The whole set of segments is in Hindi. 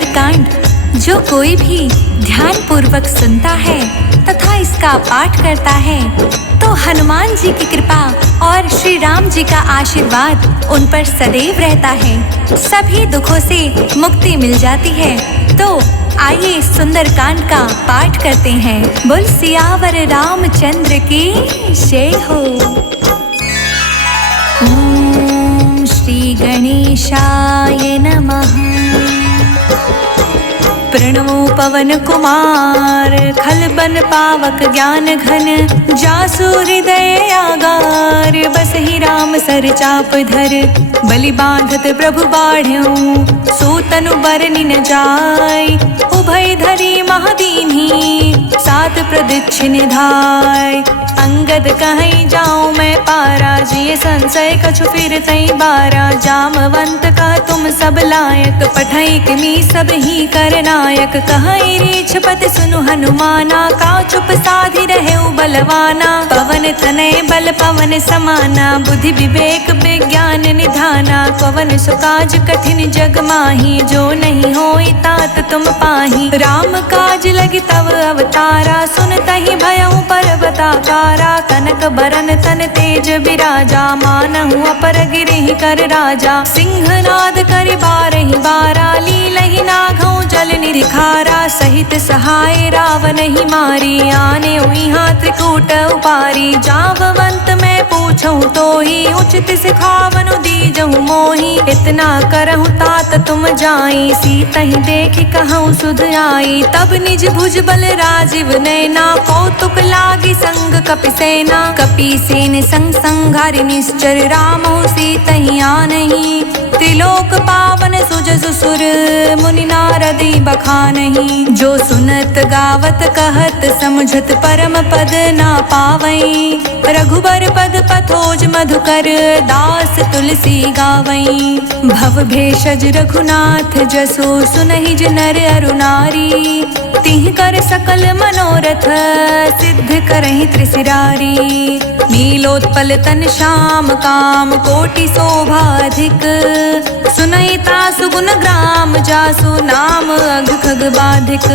सुंदरकांड जो कोई भी ध्यान पूर्वक सुनता है तथा इसका पाठ करता है तो हनुमान जी की कृपा और श्री राम जी का आशीर्वाद उन पर सदैव रहता है। सभी दुखों से मुक्ति मिल जाती है। तो आइए सुंदरकांड का पाठ करते हैं। बोल सियावर रामचंद्र की जय हो। ओम श्री गणेशाय नमः। प्रणवो पवन कुमार खलबन पावक ज्ञान घन जासु हृदय आगार बसहि राम सर चाप धर बलि बांधत प्रभु बाढ़ऊ सूतनु बरनि न जाय उभय धरी महादीन्ही सात प्रदक्षिण धाय अंगद कहीं जाऊं मैं पारा जिये संशय कछु फिर तई बारा जामवंत कह तुम सब लायक पठई किमी सब ही कर नायक कहीं रीछ पत सुनु हनुमाना का चुप साधि रहे बलवाना पवन तनय बल पवन समाना बुद्धि विवेक विज्ञान निधाना पवन सुकाज कठिन जग माही जो नहीं होई तात तुम पाही राम काज लगी तव अवतारा सुन तहि भयउ पर्वताकारा कनक बरन तन तेज बिराजा मानहु अपर गिरिहि कर राजा सिंहनाद करि बारहि बारा लीलहि नाघउ जल निरिखारा सहित सहाय रावण ही मारी आने उहाँ त्रिकूट उपारी जाववंत मैं पूछूं तो ही उचित सिखावनु दीजहु मोही इतना करहु तात तुम जाई सीतहि देखि कहूँ सुध आई तब निज भुज बल राजीव नैना कौतुक लागी संग कपि सेना कपि सेन संग संघारि निश्चर रामहु सीतहि आनहि त्रिलोक पावन सुजसु सुर मुनि नारदी बखानहि जो सुनत गावत कहत समझत परम पद ना पावई रघुबर पद पथोज मधुकर दास तुलसी गावई भव भेषज रघुनाथ जसो सुनहि ज नर अरु नारी तिह कर सकल मनोरथ सिद्ध करहि त्रिशिरारी नीलोत्पल तन श्याम काम कोटि शोभाधिक सुनैता सुगुन ग्राम जासु नाम अघ खग बाधिक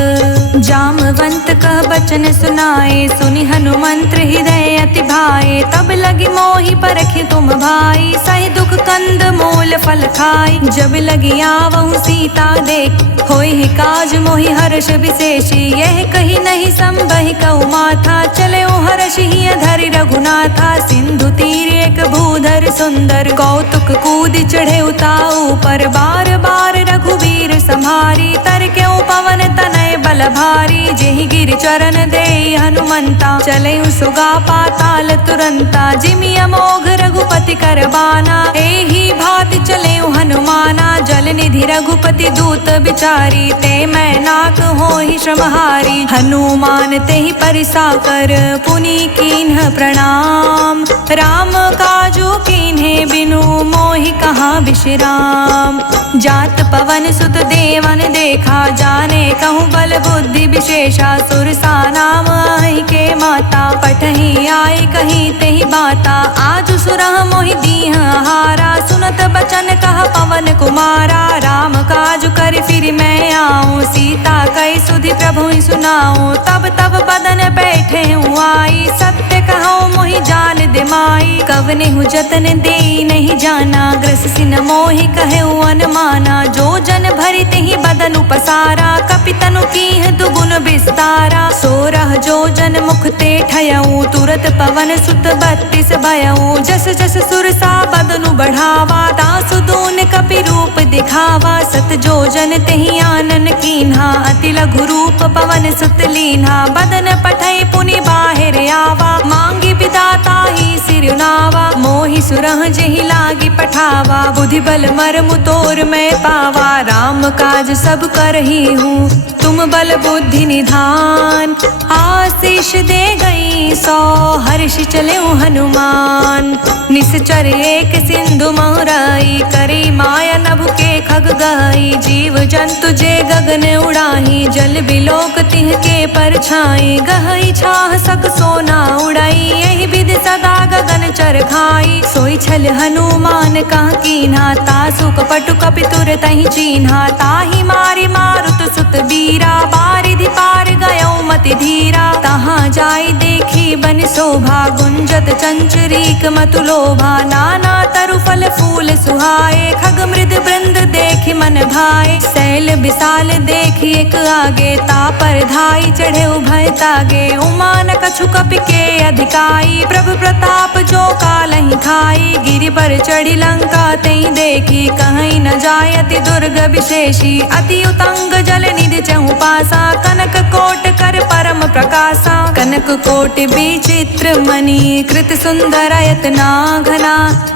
जामवंत कह बचन सुनाए सुनि हनुमंत्र हृदय अति भाए तब लगी मोहि परखि तुम भाई सहि दुख कंद मूल फल खाई जब लगी आवहु सीता देख होई काज मोहि हर्ष विशेषी यह कही नहीं संबहि कहु माथा चले हर्ष ही धरि रघुनाथा सिंधु तीर एक भूधर सुंदर कौतुक कूद चढ़े उताऊ पर बार बार रघुवीर संहारी तर क्यों पवन तनय बल भारी जेहि गिर चरण दे हनुमंता चले सुगा पाताल तुरंता जिमि अमोघ रघुपति करबाना एहि भाति चले हनुमाना जल निधि रघुपति दूत बिचारी ते मैं नाक होहि श्रमहारी हनुमान तेहि परिसा कर पुनि कीन्ह प्रणाम राम काजू कीन्हे बिनु मोहि कहाँ विश्राम जात पवन सुत देवन देखा जाने कहूँ बल बुद्धि विशेषा सुरसा नाम आई के माता पठही आई कहीं तेहि बाता आज सुरह मोहि दीह हारा सुनत बचन कह पवन कुमारा राम काज कर फिर मैं आऊँ सीता कई सुधि प्रभु सुनाऊँ तब तब बदन बैठे हूँ आई सत्य कहूँ मोहि जान दे माई कवने हूँ जतन दे नहीं जाना ग्रस सिन मोहि कहे अनमाना जो जन भरि तेहि बदन उपसारा कपितनु कीह दुगुन विस्तारा सोरह जो जन मुख ते ठयऊ तुरत पवन सुत 32 भयऊ जस जस सुरसा बदनु बढ़ावा दासु दून कपि रूप दिखावा सत जो जन तेहि आनन कीन्हा अति लघु रूप पवन सुत लीन्हा बदन पठई पुनि बाहिर आवा मांगी विदाता ही सिरुनावा मोहि सुरह जेहि लागी पठावा बुद्धि बल मर्म तोर मैं पावा राम काज सब करही हूँ तुम बल बुद्धि निधान आशीष दे गई सौ हर्ष चले हनुमान निश्चर एक सिंधु महराई करी माया नभ के खग गई, जीव जंतु जे गगन उड़ाही, जल बिलोक तिह के परछाई, गहई छाह सक सोना उड़ाई, यही विधि सदा गगन चर खाई। सोई छल हनुमान कह कीन्हा, तासु कपटु कपितुर तहि चीन्हा, ताहि मारी मारुत सुत बीरा, बारिधि पार गयो मति धीरा। तहाँ जाई देखी बन शोभा, गुंजत चंचरीक मत लोभा, नाना तरु फल फूल सुहाए, खग मृद वृंद देखि मन भाए। शैल विशाल देखि एक आगे, तापर धाई चढ़े उभय तागे, उमान कछु कपि के अधिकाई, प्रभु प्रताप जो कालहि खाई। गिरि पर चढ़ी लंका तई देखी, कहीं न जाय अति दुर्ग विशेषी, अति उतंग जल निधि चहु पासा, कनक कोट कर परम प्रकाशा। कनक कोट विचित्र मणि, कृत सुंदरयतना घना,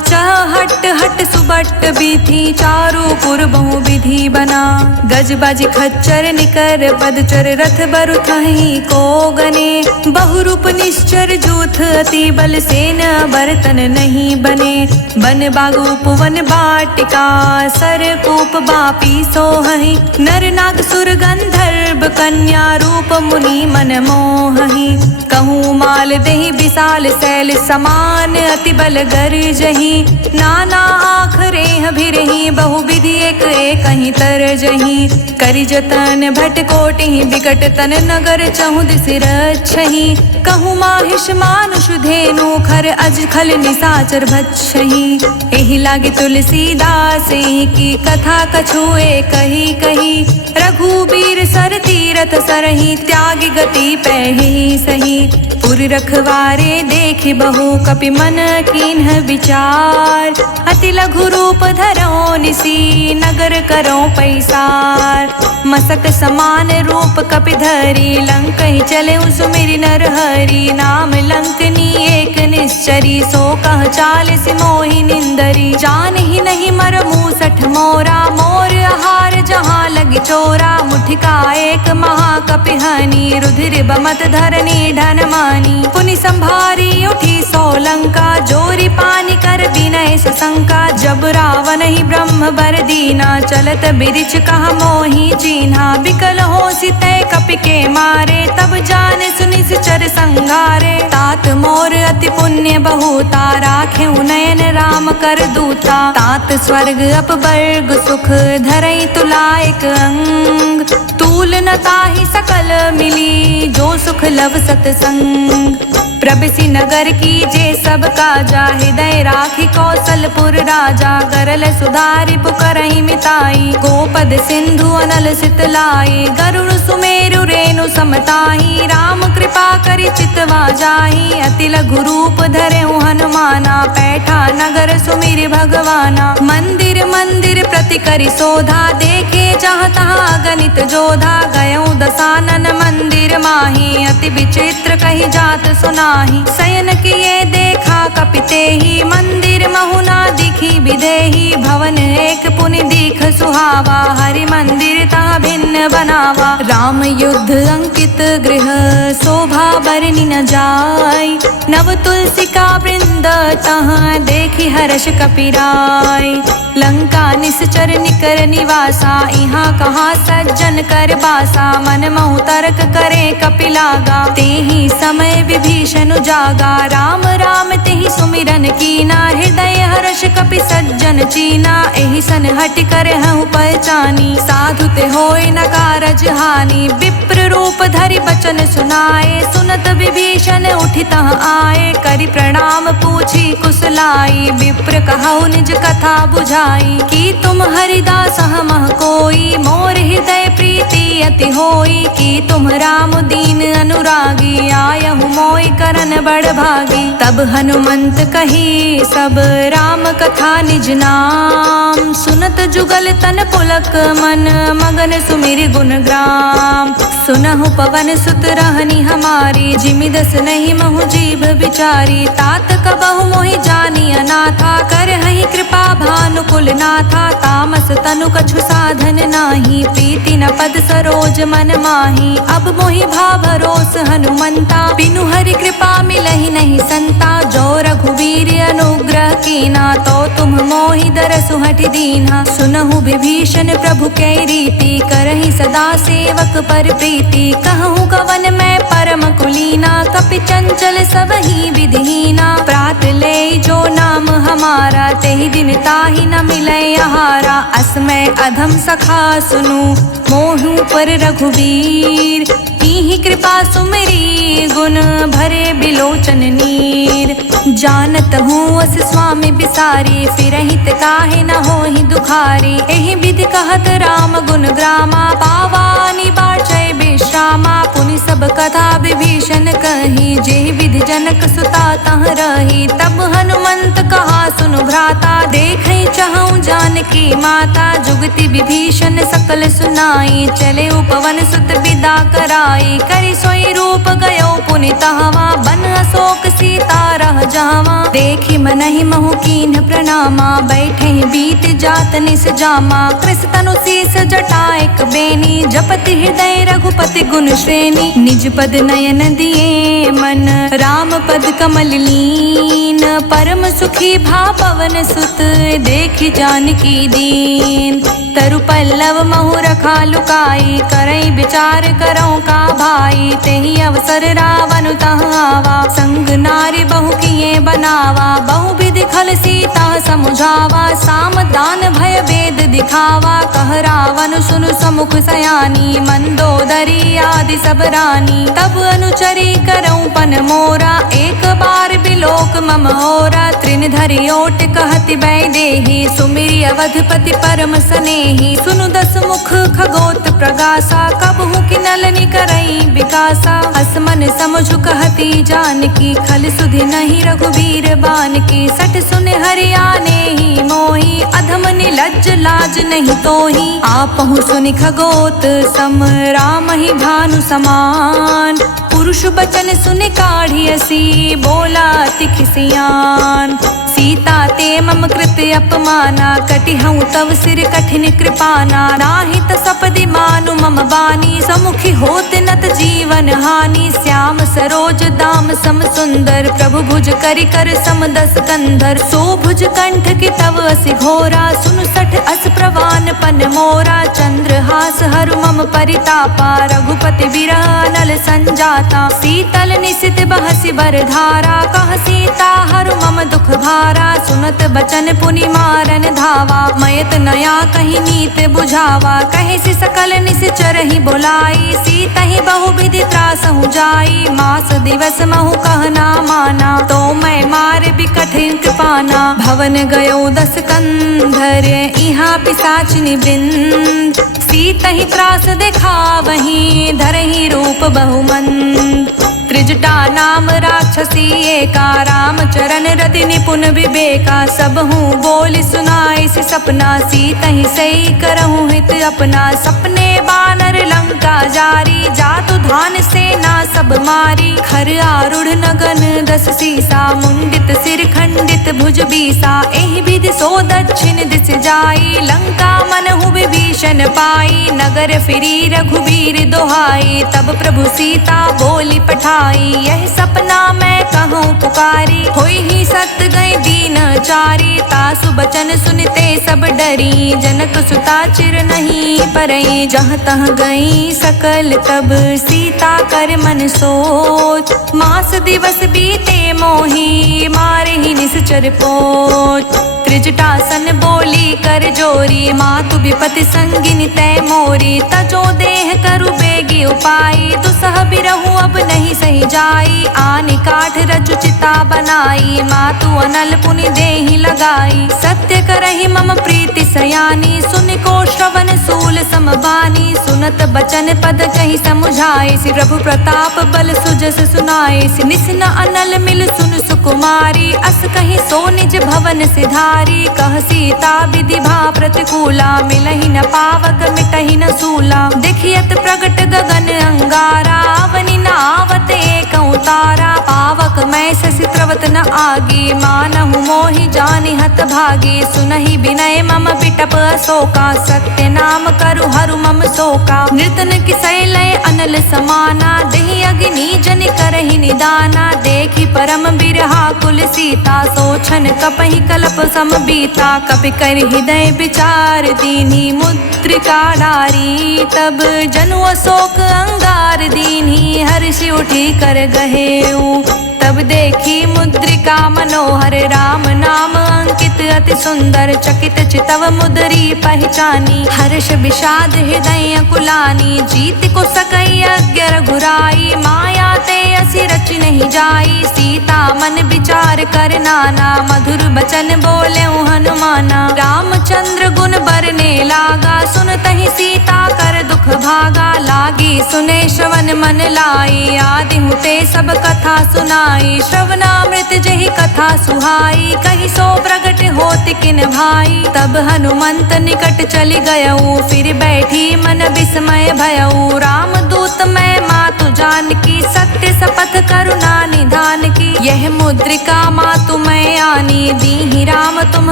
चह हट हट सुबट बीथी, चारु पुर बहु विधि बना। गज बाजी खच्चर निकर पदचर, रथ बरु थहीं को गने, बहुरूप निश्चर जूथ अति बल, सेन बर्तन नहीं बने। बन बागु उपवन बाटिका, सर कूप बापी सोहहि, नर नाग सुर गंधर्व कन्या, रूप मुनि मन मोहहि। कहूँ माल देहि विशाल शैल समान, अति बल गरजहि, नाना आखरे भिरहि, बहु विधि एक कहीं तरजहि। करि जतन भट कोटि विकट तन, नगर चहु दिस रक्षहि, कहूँ माहिष मानुष धेनु, खर अज खल निसाचर भक्षहि। एहि लागी तुलसीदास की कथा कछुए कही कही, रघुबीर सर तीरथ सरहि, त्यागी गति पैहि सही। पुर रखवारे देखि बहु, कपि मन कीन्ह विचार, अति लघु रूप धरो निसी, नगर करो पैसार। मसक समान रूप कपि धरी, लंक ही चले सुमिरि नर हरि, नाम लंकनी एक निश्चरी, सो कह चालिस मोहि निंदरी। जान ही नहीं मर मूसठ मोरा, मोर आहार जहाँ लगी चोरा, मुठिका एक महाकपि हनी, रुधिर बमत धरनी ढन मानी। पुनि संभारी उठी सोलंका, जोरी पानी कर विनय सशंका, जब रावण ही ब्रह्म बर दीना, चलत बिरिछ कहा मोहि चीन्हा। बिकल हो सितय कपि के मारे, तब जान सुनि चर संगारे। तात मोर अति पुण्य बहुता, राखे नयन राम कर दूता, तात स्वर्ग अपवर्ग सुख, धरई तुलायक अंग। तूल न ताहि सकल मिली, जो सुख लव सतसंग। प्रबिसी नगर की जे सब काजा, हृदय राखी कौशलपुर राजा। गरल सुधारि पुकरहि मिताई, गोपद सिंधु अनल सितलाई। गरुड़ सुमेरु रेणु समताही, राम कृपा करि चितवा जाही। अति लघु रूप धरेउ हनुमाना, पैठा नगर सुमिरि भगवाना। मंदिर मंदिर प्रति करि शोधा, देखे जहाँ तहाँ गणित जोधा। गयउ दसानन मंदिर माही, अति विचित्र कही जात सुनाही। शयन किए देखा कपिते ही, मंदिर महुना दिखी विदेही। भवन एक पुनि दीख सुहावा, हरि मंदिर ता भिन्न बनावा। राम युद्ध अंकित गृह, शोभा बरनि न जाय। नव तुलसिका वृंद तहाँ, देखी हर्ष कपिराय। लंका निश्चर निकर निवासा, इहाँ कहाँ सज्जन कर बासा। मन महु तर्क करे कपिलागा, तेहि समय विभीषण जागा। राम राम तेहि सुमिरन कीना, हृदय हर्ष कपि सज्जन चीना। एहि सन हटि कर हूँ पहचानी, साधु ते होय न कारज हानि। विप्र रूप धरि बचन सुनाए, सुनत विभीषण उठि तहाँ आए। करि प्रणाम पूछी कुशलाई, विप्र कहु निज कथा बुझाई। कि तुम हरिदास हमह कोई, मोर हृदय प्रीति अति होई। कि तुम राम दीन अनुरागी, आयहु मोय करन बड़ भागी। तब हनुमंत कही सब राम कथा निज नाम, सुनत जुगल तन पुलक मन, मगन सुमिरि गुण ग्राम। सुनहु पवन सुत रहनी हमारी, जिमि दस नहीं महु जीभ विचारी। तात कबहु मोहि जानी अनाथा, करहि कृपा भानुकुल नाथा। तामस तनु कछु साधन नाही, प्रीति न पद सरोज मन माही। अब मोहि भा भरोस हनुमंता, बिनु हरि कृपा मिलहि नहीं संता। जो रघुवीर अनुग्रह कीना, तो तुम मोहि दरसु हठि दीन्हा। सुनहु विभीषण प्रभु कै रीति, करहि सदा सेवक पर प्रीति। कहूँ कवन मैं परम कुलीना, कपि चंचल सबहि विधिहीना। प्रात ले जो नाम हमारा, तेहि दिन ताहि न मिलै आहारा। असमय अधम सखा सुनु, मोहु पर रघुवीर। कीन्ही कृपा सुमिरी, गुण भरे बिलोचन नीर। जानत हूँ अस स्वामी बिसारी, फिरहि ते काहे न होहि दुखारी। एहि विधि कहत राम गुण ग्रामा, पावानि बाचै विश्रामा। पुनि सब कथा विभीषण कही, जेहि विधि जनक सुता तह रही। तब हनुमंत कहा सुनु भ्राता, देखै चहु जानकी माता। जुगति विभीषण सकल सुनाई, चले उपवन सुत विदा कराई। करि सोई रूप गयो पुनि तहवा, बन अशोक सीता रह जावा। देखि मनहि महु कीन्ह प्रणामा, बैठे बीत जात निस जामा। कृस तनु शीस जटा एक बेनी, जपति हृदय रघुपति गुण श्रेणी। निज पद नयन दिए मन, राम पद कमल लीन। परम सुखी भा पवन सुत, देखि जानकी दीन। तरु पल्लव महु रखा लुकाई, करई विचार करऊं का भाई। तेहि अवसर रावण तह आवा, संग नारी बहु किए बनावा। बहु विधि खल सीता समुझावा, साम दान भय वेद दिखावा। कह रावण सुनु समुख सयानी, मंदोदरी आदि सब रानी। तब अनुचरी करऊं पन मोरा, एक बार बिलोक मम होरा। त्रिन धरि ओट कहति वैदेही, सुमिरि अवधपति परम सनेही। सुनु दस मुख खगोत प्रगासा, कबहु किनलनि करई विकासा। असमन समझु कहती जानकी, खल सुधि नहीं रघुवीर बानकी। सठ सुन हरियाने ही मोही, अधम निलज्ज लाज नहीं तोही। आपहु सुनि खगोत सम, राम ही भानु समान। पुरुष बचन सुनि काढ़ियसी, बोला अति खिसियान। सीता ते मम कृत अपमाना, कटिहऊँ तव सिर कठिन कृपाना। नाहित सपदि मानु मम बानी, समुखी होत नत जीवन हानि। श्याम सरोज दाम सम सुंदर, प्रभु भुज करि कर सम दस कंधर। सो भुज कंठ की तव असि घोरा, सुनु सठ अस प्रवान पन मोरा। चंद्रहास हरु मम परितापा, रघुपति विरह नल संजाता। शीतल निशित बहसि बरधारा, कह सीता हरु मम दुख भारा। सुनत बचन पुनि मारन धावा, मयत नया कहीं नीत बुझावा। कहे से सकल निश्चर ही बोलाई, सीता ही बहु विधि त्रासहु जाई। मास दिवस महु कहना माना, तो मैं मार भी कठिन कृपाना। भवन गयो दस कंधर, इहा पिशाचिनी वृंद। सीता ही त्रास देखा वहीं, धरहि रूप बहुमंद। त्रिजटा नाम राक्षसी एका, रामचरण रति निपुण विवेका। सब हूँ बोल सुनाई से सपना, सीता ही सही करहूँ हित अपना। सपने बानर लंका जारी, जातु धान सेना सब मारी। खर आरूढ़ नगन दस सीसा, मुंडित सिर खंडित भुज बीसा। एहि विधि सो दक्षिण दिस जाई, लंका मनहु विभीषण पाई। नगर फिरी रघुवीर दोहाई, तब प्रभु सीता बोली पठाई। यह सपना मैं कहूँ पुकारी, होई ही सत गए दीन चारी। तासु बचन सुनते सब डरी, जनक सुता चिर नहीं परई। जहाँ तह गई सकल तब, सीता कर मन सोच। मास दिवस बीते मोही, मारे ही निश्चर पोच। त्रिजटासन बोली कर जोरी, मातु विपति संगिनी तय मोरी। तजो देह करु बेगी उपाई, दुसह बिरहु अब नहीं सही जाई। आनि काठ रचु चिता बनाई, मातु अनल पुनि देहि लगाई। सत्य करहि मम प्रीति सयानी, सुनि को श्रवण सूल समबानी। सुनत बचन पद कहि समुझाए, श्री प्रभु प्रताप बल सुजस सुनाए। निस्न अनल मिल सुन सुकुमारी, अस कहि सो निज भवन सिधारी। कह सीता विधि भा प्रतिकूला, मिलहि न पावक मिटहि न सूला। देखियत प्रगट गगन अंगारा, आवनि न आवत एकौ तारा। पावक मैं शशि त्रवत न आगी, मानहु मोहि जानि हत भागी। सुनहि विनय मम बिटप अशोका, सत्य नाम करु हरु मम शोका। नृतन किसै लय अनल समाना, देहि अग्नि जनि करहि निदाना। देखि परम बिरहा कुल सीता, सोछन कपहि कलप सम बीता। कपि कर हृदय विचार उतार दीन्ही मुद्रिका डारी। तब जनु अशोक अंगार दीन्ही हर्षि उठी कर गहेऊ। तब देखी मुद्रिका मनोहर राम नाम अंकित अति सुंदर। चकित चितव मुद्री पहचानी हर्ष विषाद हृदय कुलानी। जीत को सकई अज्ञ रघुराई माया ते असि रच नहीं जाई। सीता मन विचार कर नाना मधुर बचन बोले हनुमाना। रामचंद्र गुण बरने लागा सुनतहि सीता कर दुख भागा। लागी सुने श्रवण मन लाई आदि हुते सब कथा सुनाई। श्रवणामृत जहि कथा सुहाई कहि सो प्रगट होत किन भाई। तब हनुमंत निकट चली गयऊ फिर बैठी मन विस्मय भयऊ। राम दूत मैं मातु जानकी सत्य शपथ करुणा निधान की। यह मुद्रिका मातु मैं आनी दीहि राम तुम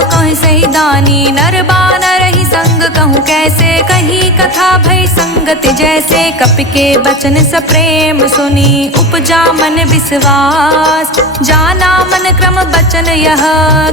कह सही दानी। नर बानर ही संग कहूँ कैसे कही कथा भई संगति जैसे। कपि के बचन सप्रेम सुनी उपजा मन विश्वास। जाना मन क्रम बचन यह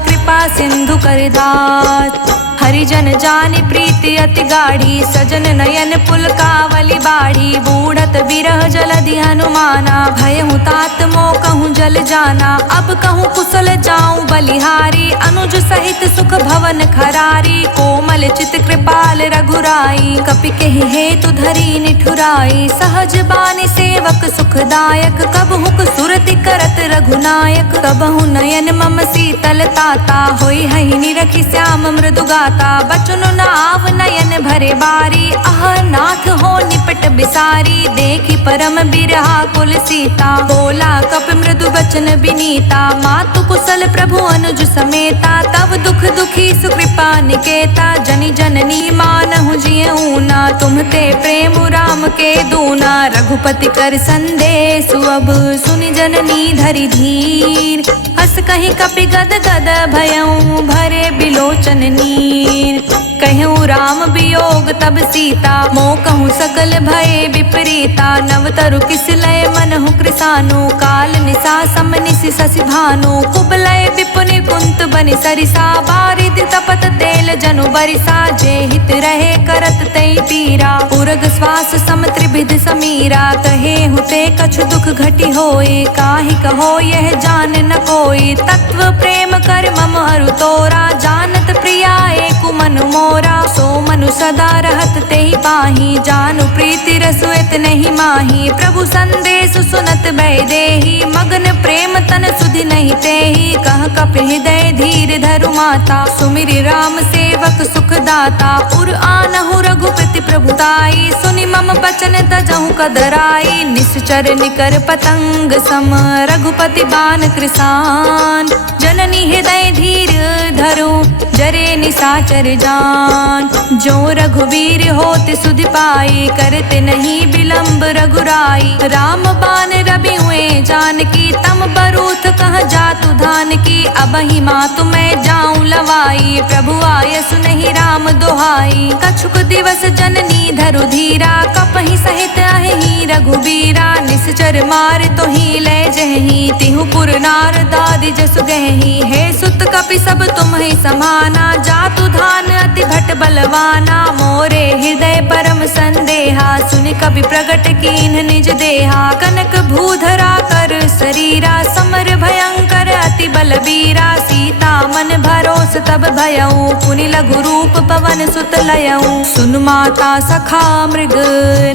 कृपा सिंधु कर दास। हरिजन जानि प्रीति अति गाढ़ी सजन नयन पुलकावली बाढ़ी। बूढ़त बिरह जलधि हनुमाना भयहु तात मोह कहूँ जल जाना। अब कहूँ कुशल जाऊँ बलिहारी अनुज सहित सुख भवन खरारी। कोमल चित कृपाल रघुराई कपि केहि हेतु धरी निठुराई। सहज बानी सेवक सुखदायक कबहुक सुरति करत रघुनायक। कबहु नयन मम शीतल ताता होई हहि निरखि श्याम मृदु गाता। बचन नाव नयन भरे बारी आह नाथ हो निपट बिसारी। देखी परम बिरहा कुल सीता बोला कप मृदु बचन बिनीता। मातु कुशल प्रभु अनुज समेता तब दुख दुखी सुकृपा निकेता। जनि जननी मानहु जियऊना तुमते प्रेम राम के दूना। रघुपति कर संदेश अब सुनि जननी धरि धीर। हस कहि कपि गद गद भयऊ भरे बिलोचन नीर। कहूँ राम वियोग तब सीता मोह कहूँ सकल भय विपरीता। नव तरु किस लय मनहु कृसानु काल निशा सम निशि शशि भानु। कुबलय विपुनि कुंत बनि सरिसा बारिद तपत तेल जनु बरिसा। जे हित रहे करत तई पीरा उरग श्वास सम त्रिविध समीरा। कहे हुते कछु दुख घटी होए काहि कहो यह जान न कोई। तत्व प्रेम कर मम अरु तोरा जानत प्रिया एक मनु मोरा। सो मनु सदा रहत तेहि पाही जानु प्रीति रसुएत नहीं माही। प्रभु संदेश सुनत भय देहि मगन प्रेम तन सुधि नहीं तेहि। कह कपि हृदय धीर धरु माता सुमिरि राम सेवक सुख दाता। उर आनहु रघुपति प्रभुताई सुनि मम बचन तजहु कदराई। निश्चर निकर पतंग सम रघुपति बान कृसान। जननी हृदय धीर धरु जरे निशाचर जान। जो रघुवीर होत सुधि पाई करते नहीं विलंब रघुराई। राम बान रवि हुए जानकी तम बरूथ कह जातु धान की। अबहि मातु मैं जाऊं लवाई प्रभु आय सुनहि राम दोहाई। कछुक दिवस जननी धरु धीरा कपहि सहित अहि रघुबीरा। निश्चर मार तो ही ले जहि तिहु पुर नार दादि जसु गहि। हे सुत कपि सब तुम ही समाना जातु धान अति भट बलवाना। मोरे हृदय परम संदेहा सुनि कपि प्रगट कीन्ह निज देहा। कनक भूधरा कर शरीरा समर भयंकर अति बलबीरा। सीता मन भरोस तब भयऊ पुनि लघु रूप पवन सुत लयऊ। सुन माता सखा मृग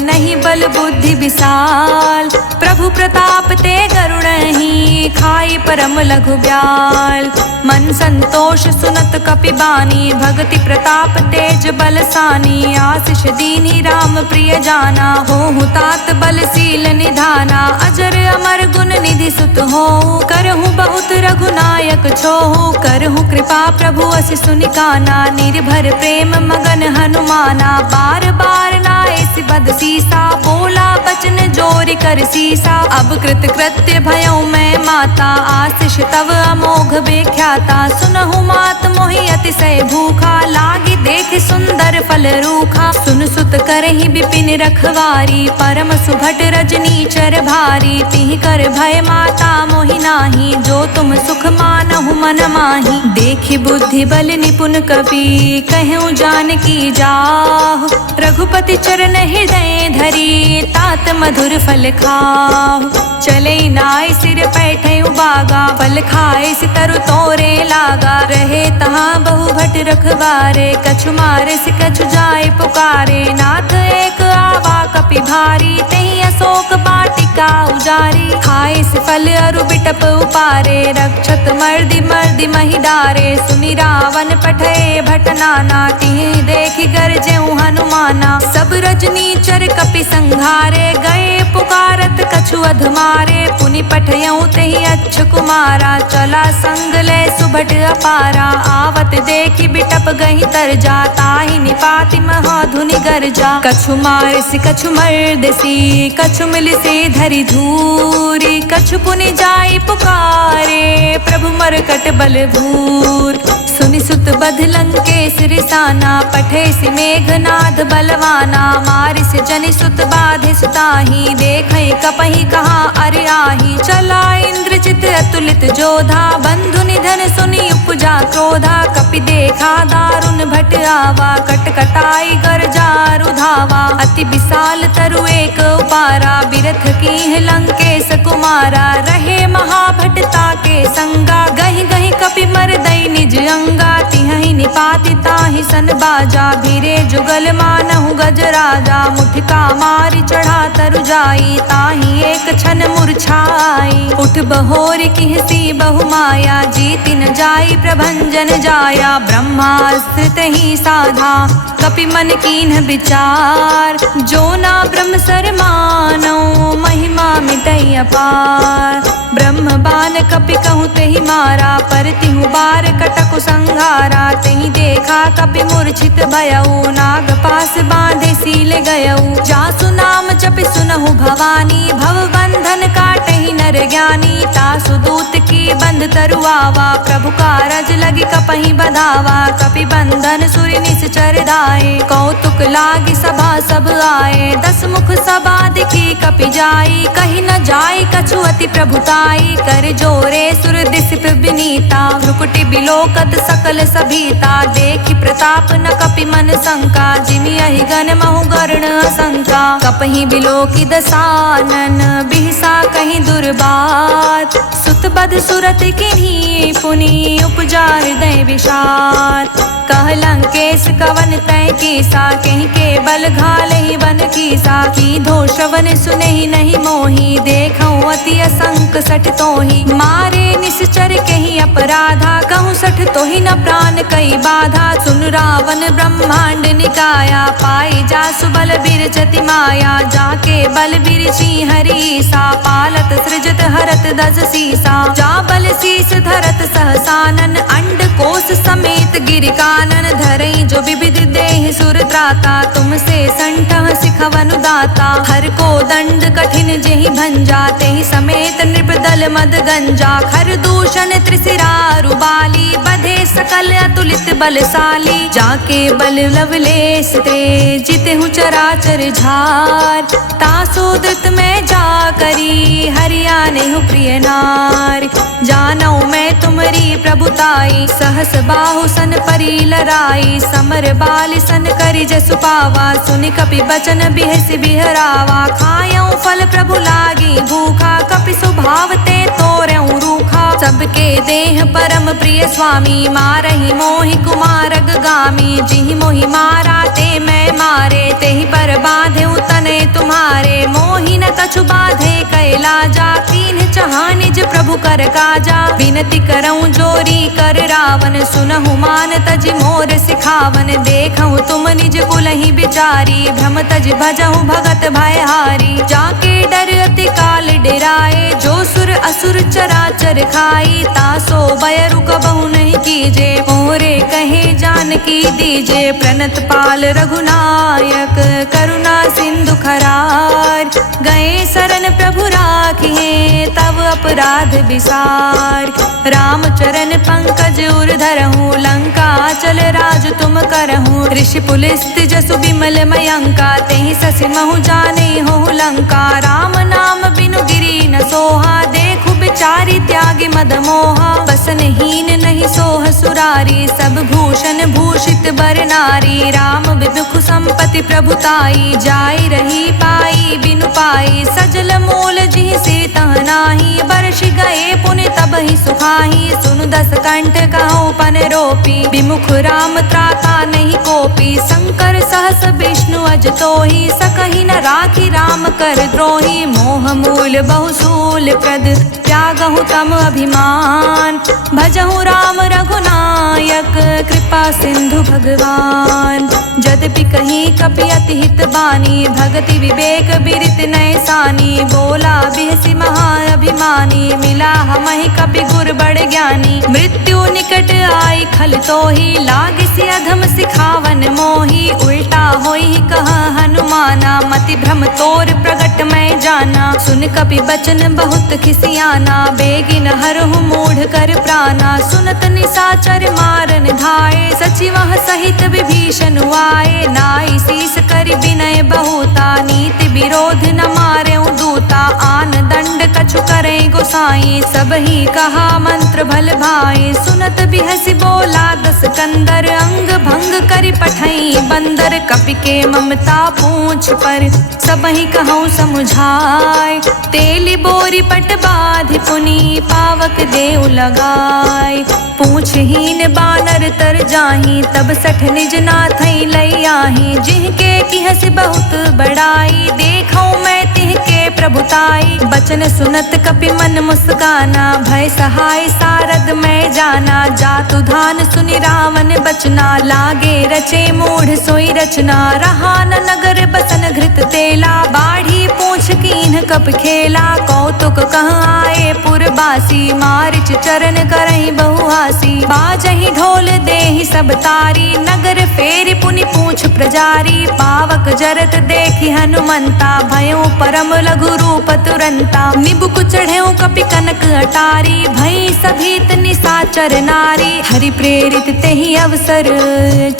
नहीं बल बुद्धि विशाल। प्रभु प्रताप ते गरुड़हि खाई परम लघु ब्याल। मन संतोष सुनत कपि बानी भगति प्रताप तेज बलसानी। आशीष दीनी राम प्रिय जाना होहु तात बलशील निधाना। अजर अमर गुण निधि सुत होहु करहु बहुत रघुनायक छोहु। करहु कृपा प्रभु अस सुनि काना निर्भर प्रेम मगन हनुमाना। बार बार नाए मद सीसा, बोला बचन जोर कर सीसा। अब कृत कृत्य भयऊ मैं माता, आशीष तव अमोघ बेख्याता। सुनहु मात मोहि अतिशय भूखा, लागी देख सुंदर फल रूखा। सुन सुत करहि विपिन रखवारी, परम सुभट रजनीचर भारी। तिहि कर भय माता मोहि नाही, जो तुम सुख मानहु मन माही। देखि बुद्धि बल निपुण कपि, कहूँ जानकी जाहु। रघुपति चरण हृदय धरी, तात मधुर फल खाहु। चले नाय सिर पैठे उबागा, फल खाए सितरु तोरे लागा। रहे तहाँ बहु भट रखवारे, कछु मारे सि कछु जाए पुकारे। नाथ एक आवा कपि भारी, तेहि अशोक वाटिका उजारी। खाए से फल अरु बिटप उपारे, रक्षत मर्दि मर्दि महि डारे। सुनि रावण पठए भट नाना, तिहि देखि गरजेउ हनुमाना। सब रजनीचर कपि संघारे, गए पुकारत कछु अधमारे। पुनि पठयउ तेहि अच्छ कुमारा, चला संग ले सुभट अपारा। आवत देखि बिटप गहि तरजा, ताहि निपाति महाधुनि गरजा। कछु मारिसि कछु मर्दसी, कछु मिलिसि धरि धूरी। कछु पुनि जाई पुकारे, प्रभु मरकट बल भूर। सुनि सुत बध लंकेश रिसाना, पठे सि मेघनाद बलवाना। मारिस जनि सुत बाधे सुताही, देखै कपहि कहाँ अरि आही। चला इंद्रजित अतुलित जोधा, बंधु निधन सुनि उपजा क्रोधा। कपि देखा दारुण भट आवा, कटकटाई गरजा रुधावा। अति विशाल तरु एक उपारा, बिरथ कीन्ह लंकेश कुमारा। रहे महाभटता के संगा, गहि गहि कपि मरदई निज अंगा। तिहि निपाति ताहि सन बाजा, भीरे जुगल मानहु गजराजा। मुठिका मारि चढ़ा तरु जाई, ताहि एक क्षण मूर्छाई। उठ बहोर किहसी बहु माया, जीति न जाई प्रभंजन जाया। ब्रह्मास्त्र तहि साधा, कपि मन कीन्ह विचार। जो ना ब्रह्म सर मानौ, महिमा मिटई अपार। ब्रह्म बान कपि कहूँ तेहि मारा, पर तिहु बार कटकु संघारा। तेहि देखा कपि मूर्छित भयऊ, नाग पास बांधे सील गयऊ। जासु नाम जपि सुनहु भवानी, भव बंधन काटहि नर ज्ञानी। तासु दूत की बंध तरुआवा, प्रभु कारज लगी कपहि बधावा। कपि बंधन सुरि निश्चर दाए, कौतुक लागी सभा सब आए। 10 मुख सभा दिखी कपि जाई, कहि न जाई कछु अति प्रभुताई। कर जोरे सुर दिसिप विनीता, भ्रुकुटि बिलोकत सकल सभीता। देखि प्रताप न कपि मन शंका, जिमि अहि गण महु गरुण असंका। कपहि बिलोकि दसानन, बिहसा कहि दुर्बात। सुत बध सुरत किन्ही, पुनि उपजा हृदय विषाद। कह लंकेश कवन तै कीसा, कहीं के बल घालहि वन कीसा। की धो श्रवण सुनहि नहीं मोहि, देखऊँ अति असंक सठ तोहि। मारे निश्चर कहीं अपराधा, कहूँ सठ तोहि न प्राण कई बाधा। सुन रावण ब्रह्मांड निकाया, पाई जासु बल बिरचति माया। जाके बल बिरची हरीसा, पालत सृजत हरत 10 सीसा। जा बल शीस धरत सहसानन, अंड कोश समेत गिर कानन। धरई जो विविध देह सुर त्राता, तुमसे संठह सिखवनु दाता। हर को दंड कठिन जेहि भंजा, तेहि समेत नृपदल मद गंजा। खर दूषण त्रिशिरा रुबाली, बधे सकल अतुलित बलशाली। जाके बल लवलेश ते, जितहु चराचर झार। तासो द्रुत में जा करी, हरियानेहु प्रिय नार। जानौ मैं तुमरी प्रभुताई, सहस बाहु सन परी लराई। समर बाल सन करि जसु पावा, सुनि कपि बचन बिहस बिहरावा। खायऊ फल प्रभु लागी भूखा, कपि स्वभाव ते तोरऊ रूखा। सबके देह परम प्रिय स्वामी, मारहि मोहि कुमारग गामी। जिहि मोहि मारा ते मैं मारे, तेहि पर बाधेउ तने तुम्हारे। मोहि न कछु बाधे कैलाजा, कीन्ह चाहा निज प्रभु कर काजा। विनती करऊँ जोरी कर रावण, सुनहु मान तज मोर सिखावन। देखऊँ तुम निज कुलहि बिचारी, भ्रम तज भजहु भगत भयहारी। जाके डर अति काल डेराए, जो सुर असुर चराचर खाई। तासो बयरु कबहु नहीं कीजे, मोरे कहे जानकी दीजे प्रणत पाल रघुनायक करुणा सिंधु खरार। गए शरण प्रभु राखिए तब अपराध विसार। राम चरण पंकज उर धरहूँ लंका चल राज तुम करहूँ। ऋषि पुलिस्त जसु बिमल मयंका तेहि ससि महु जाने हो लंका। राम नाम बिनु गिरि न सोहा देखु बिचारी त्यागी मद मोहा। बसनहीन नहीं सोह सुरारी सब भूषण भूषित बर नारी। राम विमुख संपत्ति प्रभुताई जाई रही पाई बिनु पाई। सजल मूल जिहि से तह नाही बरष गए पुनि तब ही सुखाही। सुनु दस कंठ कहूँ पन रोपी विमुख राम त्राता नहीं कोपी। शंकर सहस विष्णु अज तोहि सकहि न राखी राम कर द्रोही। मोह मूल बहुसूल प्रद त्यागहु तम अभिमान। भजहु राम रघुनायक कृपा सिंधु भगवान। यद्यपि कहीं कपि अति हित बानी भगति विवेक बिरित नय सानी। बोला बिहसी महाअभिमानी मिला हमहि कपि गुर बड़ ज्ञानी। मृत्यु निकट आई खल तोहि लागिसी अधम सिखावन मोहि। उल्टा होई कह हनुमाना मति भ्रम तोर प्रगट मैं जाना। सुन कपि बचन बहुत खिसियाना बेगिन हरहु मूढ़ कर प्राणा। सुनत निशाचर मारन धाये सचिवह सहित विभीषण आए। नाई शीस करि विनय बहुता नीति विरोध न मारे दूता। आन दंड कछु करे गोसाई सब ही कहा मंत्र भल भाई। सुनत बिहसी बोला दस कंदर अंग भंग करि पठई बंदर। कपि के ममता पूछ पर सब ही कहूँ समुझाय। तेली बोरी पट बाधि पुनि पावक देउ लगाय। पूछहीन बानर तर जाही तब सठ निज नाथई लई आही। जिनके किहस बहुत बड़ाई देखूं मैं तिहके प्रभुताई। बचन सुनत कपि मन मुस्काना भय सहाय सारद मैं जाना। जातु धान सुनि रावण बचना लागे रचे मूढ़ सोई रचना। रहा न नगर बसन घृत तेला बाढ़ी पूछ कीन्ह कप खेला। कौतुक कहाँ आए पुरबासी मारिच चरण करहि बहुहासी। बाजहि ढोल देहि सब तारी नगर फेरि पुनि पूछ प्रजारी। पावक जरत देखि हनुमंता भयो परम लघु रूप तुरंता। निबुक चढ़ेउ कपि कनक अटारी भई सभीत निशाचर नारी। हरि प्रेरित तेहि अवसर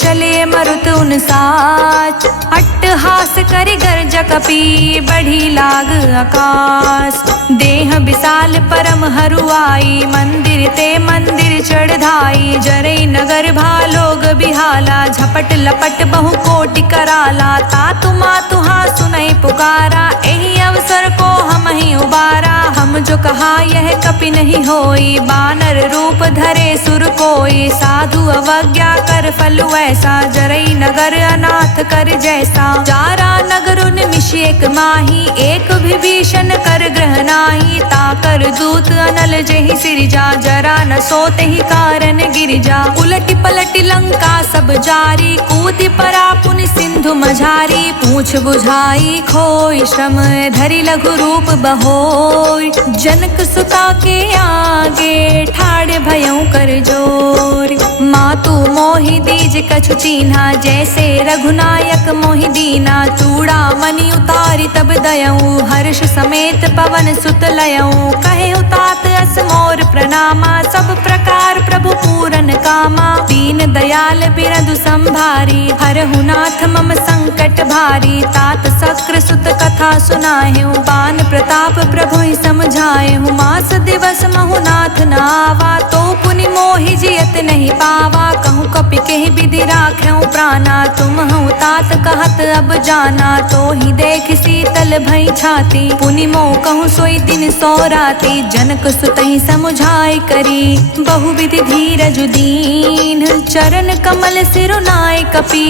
चले मरुत उन साच। अट्टहास करि गर्ज कपि बढ़ी लाग आकाश। देह विशाल परम हरुआई मंदिर ते मंदिर चढ़ाई। जरई नगर भालोग बिहाला झपट लपट बहु कोटि कराला। तातु मातु हा सुनई पुकारा एहि अवसर को हम ही उबारा। हम जो कहा यह कपि नहीं होई बानर रूप धरे सुर कोई। साधु अवज्ञा कर फल ऐसा जरई नगर अनाथ कर जैसा। जारा नगर निमिष एक माही एक विभीषण कर ग्रह नाही। ताकर दूत अनल जहि सिरजा जरा न सोते ही कारण गिरिजा। उलटी पलटी लंका सब जारी कूदि परा पुनि सिंधु मझारी। पूछ बुझाई खोई श्रम धरि लघु रूप बहोय। जनक सुता के आगे ठाड़ भयउ कर जोर। मातु मोहि दीज कछु चीन्हा जैसे रघुनायक मोहि दीना। चूड़ा मणि उतारी तब दयऊ हर्ष समेत पवन सुत लयऊ। कहे तात अस मोर प्रणामा सब प्रकार प्रभु पूरन कामा। दीन दयाल बिरधु संभारी हरहु नाथ मम संकट भारी। तात शक्र सुत कथा सुनाहेउ बान प्रताप प्रभु ही समझाएहु। मास दिवस महु नाथ न आवा तो पुनि मोहि जियत नहीं पावा। कहूँ कपि केहि विधि राखऊँ प्राणा तुम हूँ तात कहत अब जाना। तो ही देख शीतल भई छाती पुनि मोह कहूँ सोई दिन सो राती। जनक सुतहि समुझाई करी बहुविधि धीरज दीन। चरण कमल सिरुनाय कपि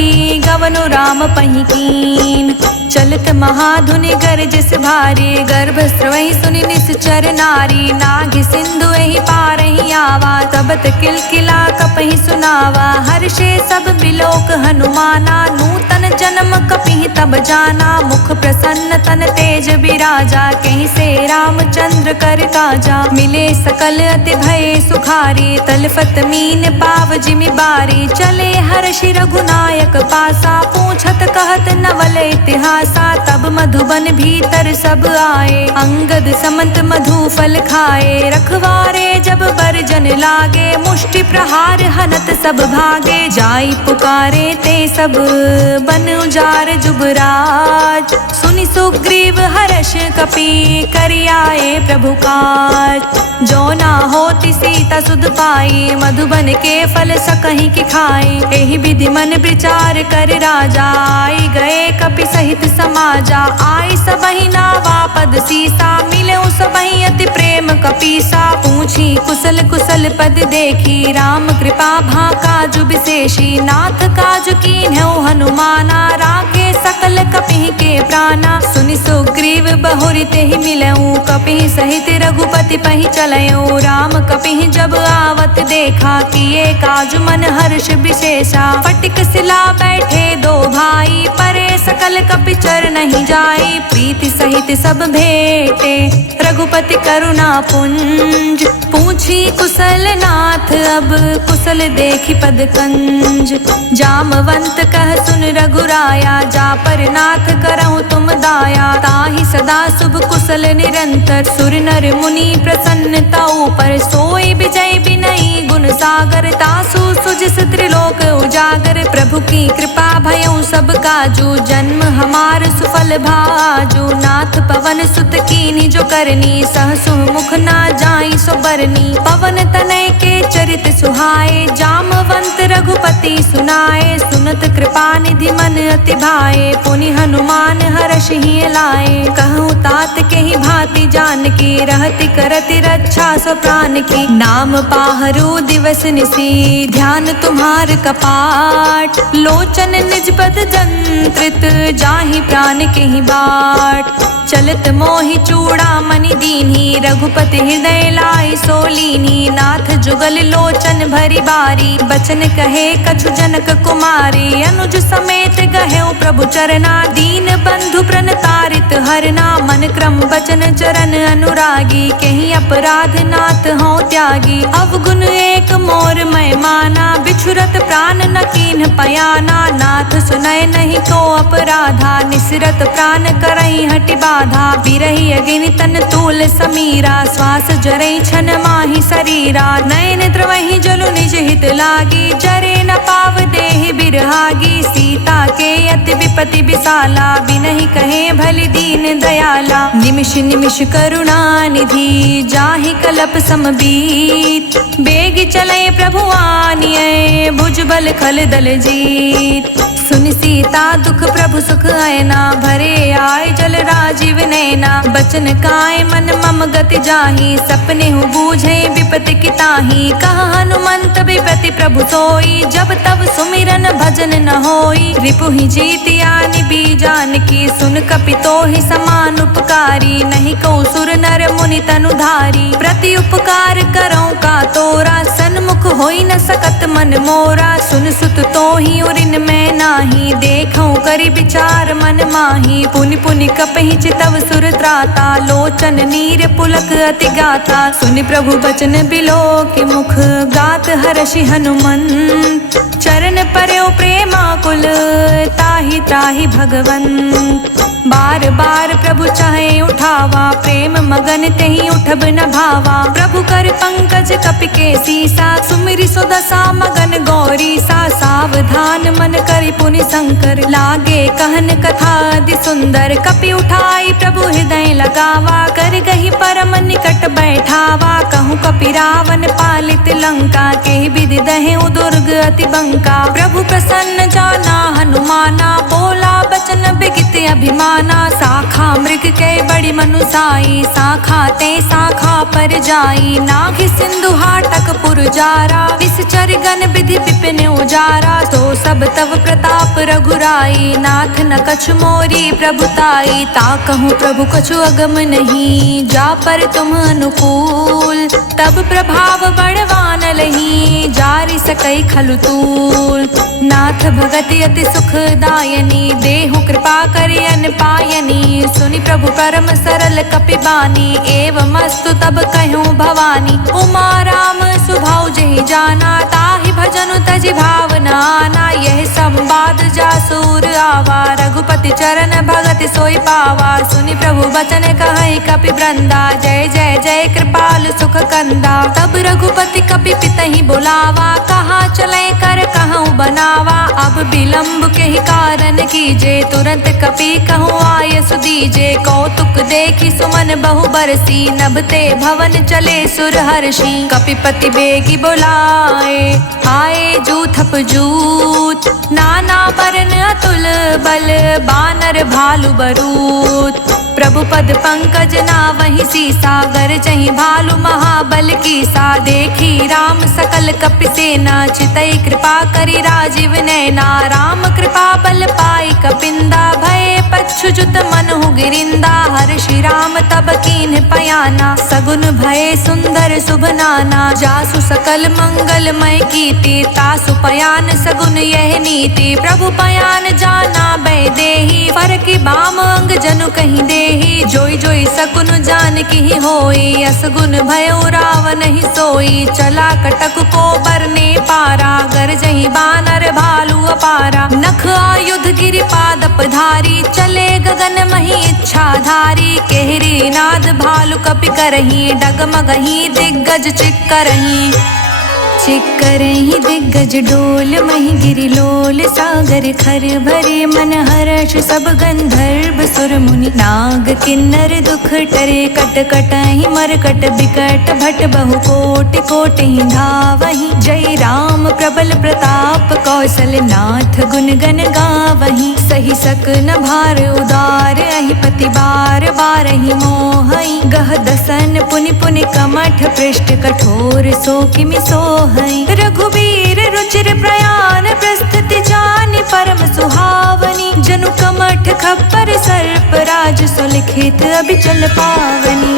गवनु राम पहि कीन। चलत महाधुनि गरजस भारी गर्भ स्रवहि सुनि निश्चर नारी। नाग सिंधु एहि पारहि आवा तबत किलकिला कपहि सुनावा। हर्षे सब बिलोक हनुमाना नूतन जन्म कपि सुनहि तब जाना, मुख प्रसन्न तन तेज बिराजा, कहीं से रामचंद्र कर काजा। मिले सकल अति भय सुखारी, तलफत मीन पाव जिमि बारी, चले हर्षि रघुनायक पासा, पूछत कहत नवल इतिहासा। तब मधुबन भीतर सब आए, अंगद समंत मधु फल खाए, रखवारे जब बरजन लागे, मुष्टि प्रहार हनत सब भागे। जाई पुकारे ते सब बन उजार जुबराज, सुनि सुग्रीव हर्ष कपि करि आए प्रभु काज। जो ना होती सीता सुध पाई, मधुबन के फल सकहि की खाई। एहि विधि मन विचार कर राजा, आई गए कपि सहित समाजा। आई सबहि नावा पद सीसा, मिले सबहि अति प्रेम कपीसा। पूछी कुशल कुशल पद देखी, राम कृपा भा काजु विशेषी। नाथ काजु कीन्हु हनुमाना, राखे सकल कपिहि के प्राणा। सुनि सुग्रीव बहुरि तेहि मिलऊ, कपिहि सहित रघुपति पहि चलऊ। राम कपिहि जब आवत देखा, किए काजु मन हर्ष विशेषा। फटिक सिला बैठे दो भाई, परे सकल कपि चर नहीं जाई। प्रीति सहित सब भेटे, रघुपति करुणा पुंज। पूछी कुशल नाथ अब, कुशल देखी पद कंज। जामवंत कह सुन रघुराया, जा पर नाथ करहु तुम दाया। ताहि सदा शुभ कुशल निरंतर, सुर नर मुनि प्रसन्नता ऊपर। सोई विजय बिनई गुण सागर, तासु सुजिस त्रिलोक उजागर। प्रभु की कृपा भयउ सब काजू, जन्म हमार सुफल भाजू। नाथ पवन सुत कीन्ही जो करनी, सहसु मुख ना जाई सो बरनी। पवन तनय के चरित सुहाए, जामवंत रघुपति सुनाए। सुनत कृपा निधि मन अति भाए, पुनि हनुमान हर्ष ही लाए। कहूँ तात के ही भांति जानकी, रहति करति रक्षा सो प्राण की। नाम पाहरु दिवस निसी, ध्यान तुम्हार कपाट। लोचन निज पद जंत्रित, जाहि प्राण के ही बाट। चलत मोहि चूड़ा मणि दीन्ही, रघुपति हृदय लाई सोलीनी। नाथ जुगल लोचन भरी बारी, बचन कहे कछु जनक कुमारी। अनुज समेत गहेउ प्रभु चरना, दीन बंधु प्रण तारित हरना। मन क्रम बचन चरण अनुरागी, कहीं अपराध नाथ हो त्यागी। अवगुण एक मोर मैं माना, बिछुरत प्राण न कीन्ह पयाना। नाथ सुनय नहीं को अपराधा, निसरत प्राण करई हटि बाधा। बिरहि अगिनि तन तूल समीरा, श्वास जरई छन माहि शरीरा। नयन द्रवहि जलु निज हित लागी, जरे न पाव देहि बिरहागी। सीता के अति विपति विशाला, बिनहि कहे भलि दीन दयाला। निमिष निमिष करुणा निधि, जाहि कलप समबीत। बेग चले प्रभु आनिए, भुजबल खल दल जीत। सुनि सीता दुख प्रभु सुख आयना, भरे आय जल राजीव नैना। बचन काय मन मम गति जाहि, सपने हूँ बूझे विपति की ताहि। कहा हनुमंत विपति प्रभु सोई, जब तब सुमिरन भजन न होई। रिपुहि जीतिया निबी जानकी, सुन कपि तोहि समान उपकारी। नहीं कहूँ सुर नर मुनि तनुधारी, प्रति उपकार करऊँ का तोरा। सन्मुख होई न सकत मन मोरा, सुन सुत तोहि उरिन मैं नाही। देखऊँ करि विचार मन माही, पुनि पुनि कपहि चितव सुर त्राता। लोचन नीर पुलक अति गाता, सुनि प्रभु बचन बिलो के मुख। गात हर्षि हनुमंत, चरण पर्यो प्रेमाकुल। ताहि ताहि भगवंत, बार बार प्रभु चाहे उठावा। प्रेम मगन तेहि उठब न भावा। प्रभु कर पंकज कपि के सीसा, सुमिरि सो दशा मगन गौरी सा। सावधान मन करि पुनि शंकर, लागे कहन कथा अति सुंदर। कपि उठाई प्रभु हृदय लगावा, कर गही परम निकट बैठावा। कहूँ कपि रावण पालित लंका, के विधि दहेउ दुर्ग अति बंका। प्रभु प्रसन्न जाना हनुमाना, बोला बचन बिगित अभिमाना। शाखा मृग के बड़ी मनुसाई, शाखा ते शाखा पर जाई। नाघि सिंधु हाटक पुर जारा, निश्चर गण विधि विपिन उजारा। तो सब तव प्रताप रघुराई, नाथ न कछु मोरी प्रभुताई। ताकहूँ प्रभु कछु अगम नहीं, जा पर तुम अनुकूल। तब प्रभाव बड़वान लही, जारि सकई खलु तूल। नाथ भगति अति सुखदायनी, देहु कृपा करि अन पायनी। सुनि प्रभु परम सरल कपि बानी, एवमस्तु तब कहूँ भवानी। उमा राम सुभाउ जेहि जाना, ताहि भजनु तजि भावना आना। यह संवाद जासूर आवा, रघुपति चरण भगति सोई पावा। सुनि प्रभु बचन कहै कपि वृंदा, जय जय जय कृपाल सुख कंदा। तब रघुपति कपि पितहि बुलावा, कहाँ चले कर कहूँ बनावा। अब विलम्ब के ही कारण कीजे, तुरंत कपि कहूँ आयस दीजे। कौतुक देखी सुमन बहु बरसी, नभते भवन चले सुर हर्षि। कपिपति बेगी बुलाए, आए जूथप जूत। नाना बरन अतुल बल, बानर भालु बरूत। प्रभु पद पंकज नावहि सीसा, गरजहि भालु महाबल कीसा। देखी राम सकल कपि सेना, चितई कृपा करि राजीव नैना। राम कृपा बल पाई कपिंदा, भय पच्छुजुत मनहु गिरिंदा। हर्षि राम तब कीन्ह पयाना, सगुन भय सुंदर शुभ नाना। जासु सकल मंगलमय कीर्ति, तासु पयान सगुन यह नीति। प्रभु पयान जाना बै देहि, फरकि बाम अंग जनु कहीं देहि। जोई जोई सकुन जान की होई, असगुन भयो रावण ही सोई। चला कटक को बरने पारा, गरजहि बानर भालु अपारा। नख आयुध गिरि पादप धारी, चले गगन मही इच्छा धारी। केहरी नाद भालु कपि करही, डगमगही दिग्गज चिक्करही। चिक्करहि दिग्गज डोल, मही गिरि लोल। सागर खर भरे मन हर्ष, सब गंधर्व सुर मुनि। नाग किन्नर दुख टरे, कट कटहि मरकट बिकट। भट बहु कोटि कोटि धावहि, जय राम प्रबल प्रताप। कौशल नाथ गुण गण गावहि, सही सकन भार उदार। अहिपति बार बारहि मोहहि, गह दसन पुनि पुनि कमठ। पृष्ठ कठोर सो किमि सोहहि, रघुबीर रुचिर प्रयाण। प्रस्तुति जानि परम सुहावनी, जनु कमठ खप्पर सर्प राज। सुलिखित अबिचल पावनी,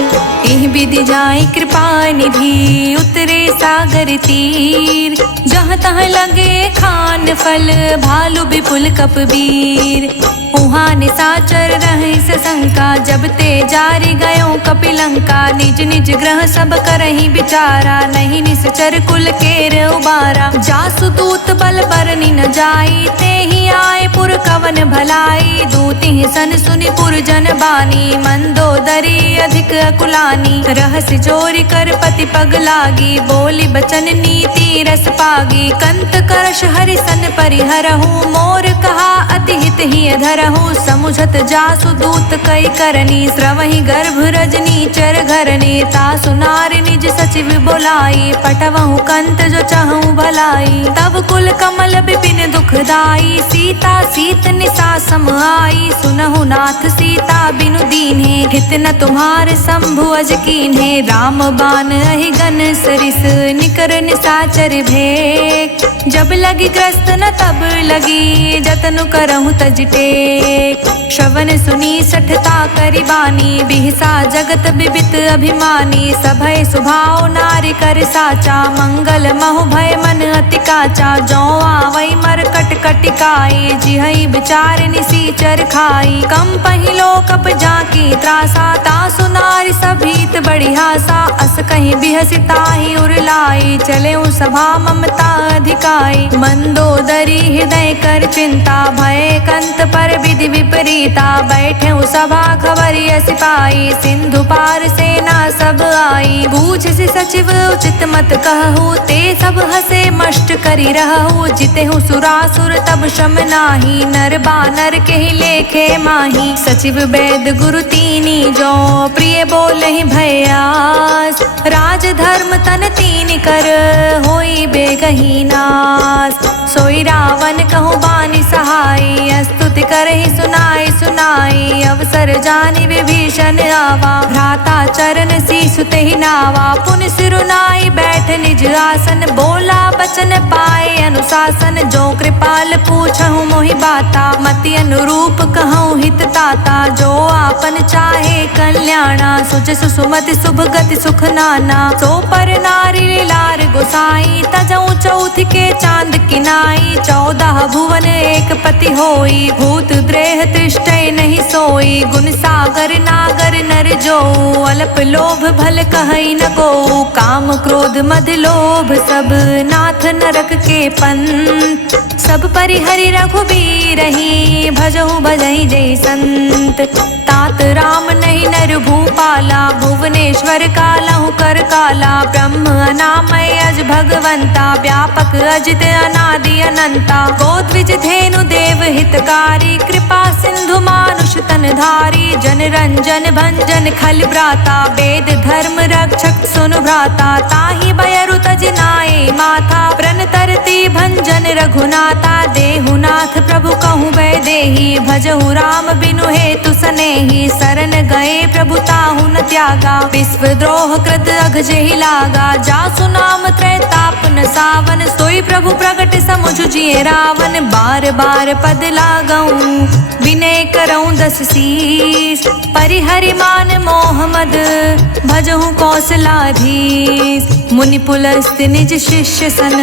एहि विधि जाय कृपा निधि। उतरे सागर तीर, जहाँ तहाँ लगे खान फल। भालु विपुल कपबीर, उहाँ निशाचर रहे सशंका। जब ते जारि गयो कपिलंका, निज निज ग्रह सब करहि विचारा। नहीं निश्चर कुल केर उबारा, जासु दूत बल बरनि न जाई। तेहि आए पुर कवन भलाई, दूति सन सुनि पुर जन बानी। मंदोदरी अधिक अकुलानी, रहस्य चोरी कर पति पग लागी। बोली बचन नीति रस पागी, कंत करश हरि सन परिहरहु। मोर कहा अति हित ही धरहु, समुझत जासु दूत कई करनी। श्रवहि गर्भ रजनी चर घरनी, तासु नारि निज सचिव बोलाई। पटवहु कंत जो चाहूं भलाई, तब कुल कमल बिपिन दुखदाई। सीता सीत निसा सम आई, सुनहु नाथ सीता बिनु दीन्हे। हित न तुम्हार शंभु अज कीन्हे, राम बान अहि गन सरिस। निकर निसाचर भेक, जब लगी ग्रस्त न तब लगी। जतनु करहु तज टेक, श्रवण सुनी सठता करि बानी। बिहसा जगत बिबित अभिमानी, सभय सुभाव नारि कर साचा। मंगल महु भय मन अति काचा, जौ आवै मरकट कटिकाई। जिहै विचार निसीचर खाई, कम पहिलो कप जाकी त्रासा। तासु नारि सभीत बड़ी हासा, अस कहीं बिहसि ताहि उरलाई। चले सभा ममता अधिकाई, मंदोदरी हृदय कर चिंता। भय कंत पर विधि विपरीता, बैठे सभा खबरिय सिपाही। सिंधु पार सेना सब आई, बूझसि सचिव उचित मत कहु। ते सब हसे मष्ट करि रहु, जितेहु सुरासुर तब शम नाही। नर बानर के ही लेखे माही, सचिव वैद गुरु तीनी जो। प्रिय बोलहि भयास, राज धर्म तन तीन कर। होई बेगही नास, सोई रावण कहूँ बानी सहाय। स्तुति करहि सुनाई सुनाई, सुनाई, अवसर जानि विभीषण आवा। भ्राता चरण सीसु तेहि नावा, पुनि सिरुनाई बैठ निज आसन। बोला बचन पाए अनुशासन, जो कृपाल पूछहु मोहि बाता। मति अनुरूप कहूँ हित ताता, जो आपन चाहे कल्याणा। सुच सुमति शुभ गति सुख नाना, सो पर नारी लार गोसाई। तजऊ चौथ के चांद किनाई, 14 भुवन एक पति होई। भूत प्रेत तिष्ठै नहीं सोई, गुण सागर नागर नर जो। अल्प लोभ भल कहै न को, काम क्रोध मद लोभ सब। नाथ नरक के पंथ, सब परिहरि रघुबीरहि। भजहु भजहि जय संत, तात राम नहीं नर भूपाला। भुवनेश्वर कालहु कर काला, ब्रह्म अनामय अज भगवंता। व्यापक अजित अनादि अनंता, गोद्विज धेनु देव हितकारी। कृपा सिंधु मानुष तन धारी, जन रंजन भंजन खल भ्राता। वेद धर्म रक्षक सुनु भ्राता, ताहि बयरु तज नाए माथा। प्रण तरती भंजन रघुनाथा, देहुनाथ प्रभु कहूँ वैदेही। भजहु राम बिनु हेतु सनेही, शरण गए प्रभु ताहु न त्यागा। विश्व द्रोह कृत अघ जेहि लागा, जासु नाम त्रैताप न सावन। सोई प्रभु प्रगट समुझ जिए रावण, बार बार पद लागऊं विनय करऊं 10 शीस। परिहरि मान मोह मद, भजहु कौशलाधीश। मुनि पुलस्त निज शिष्य सन,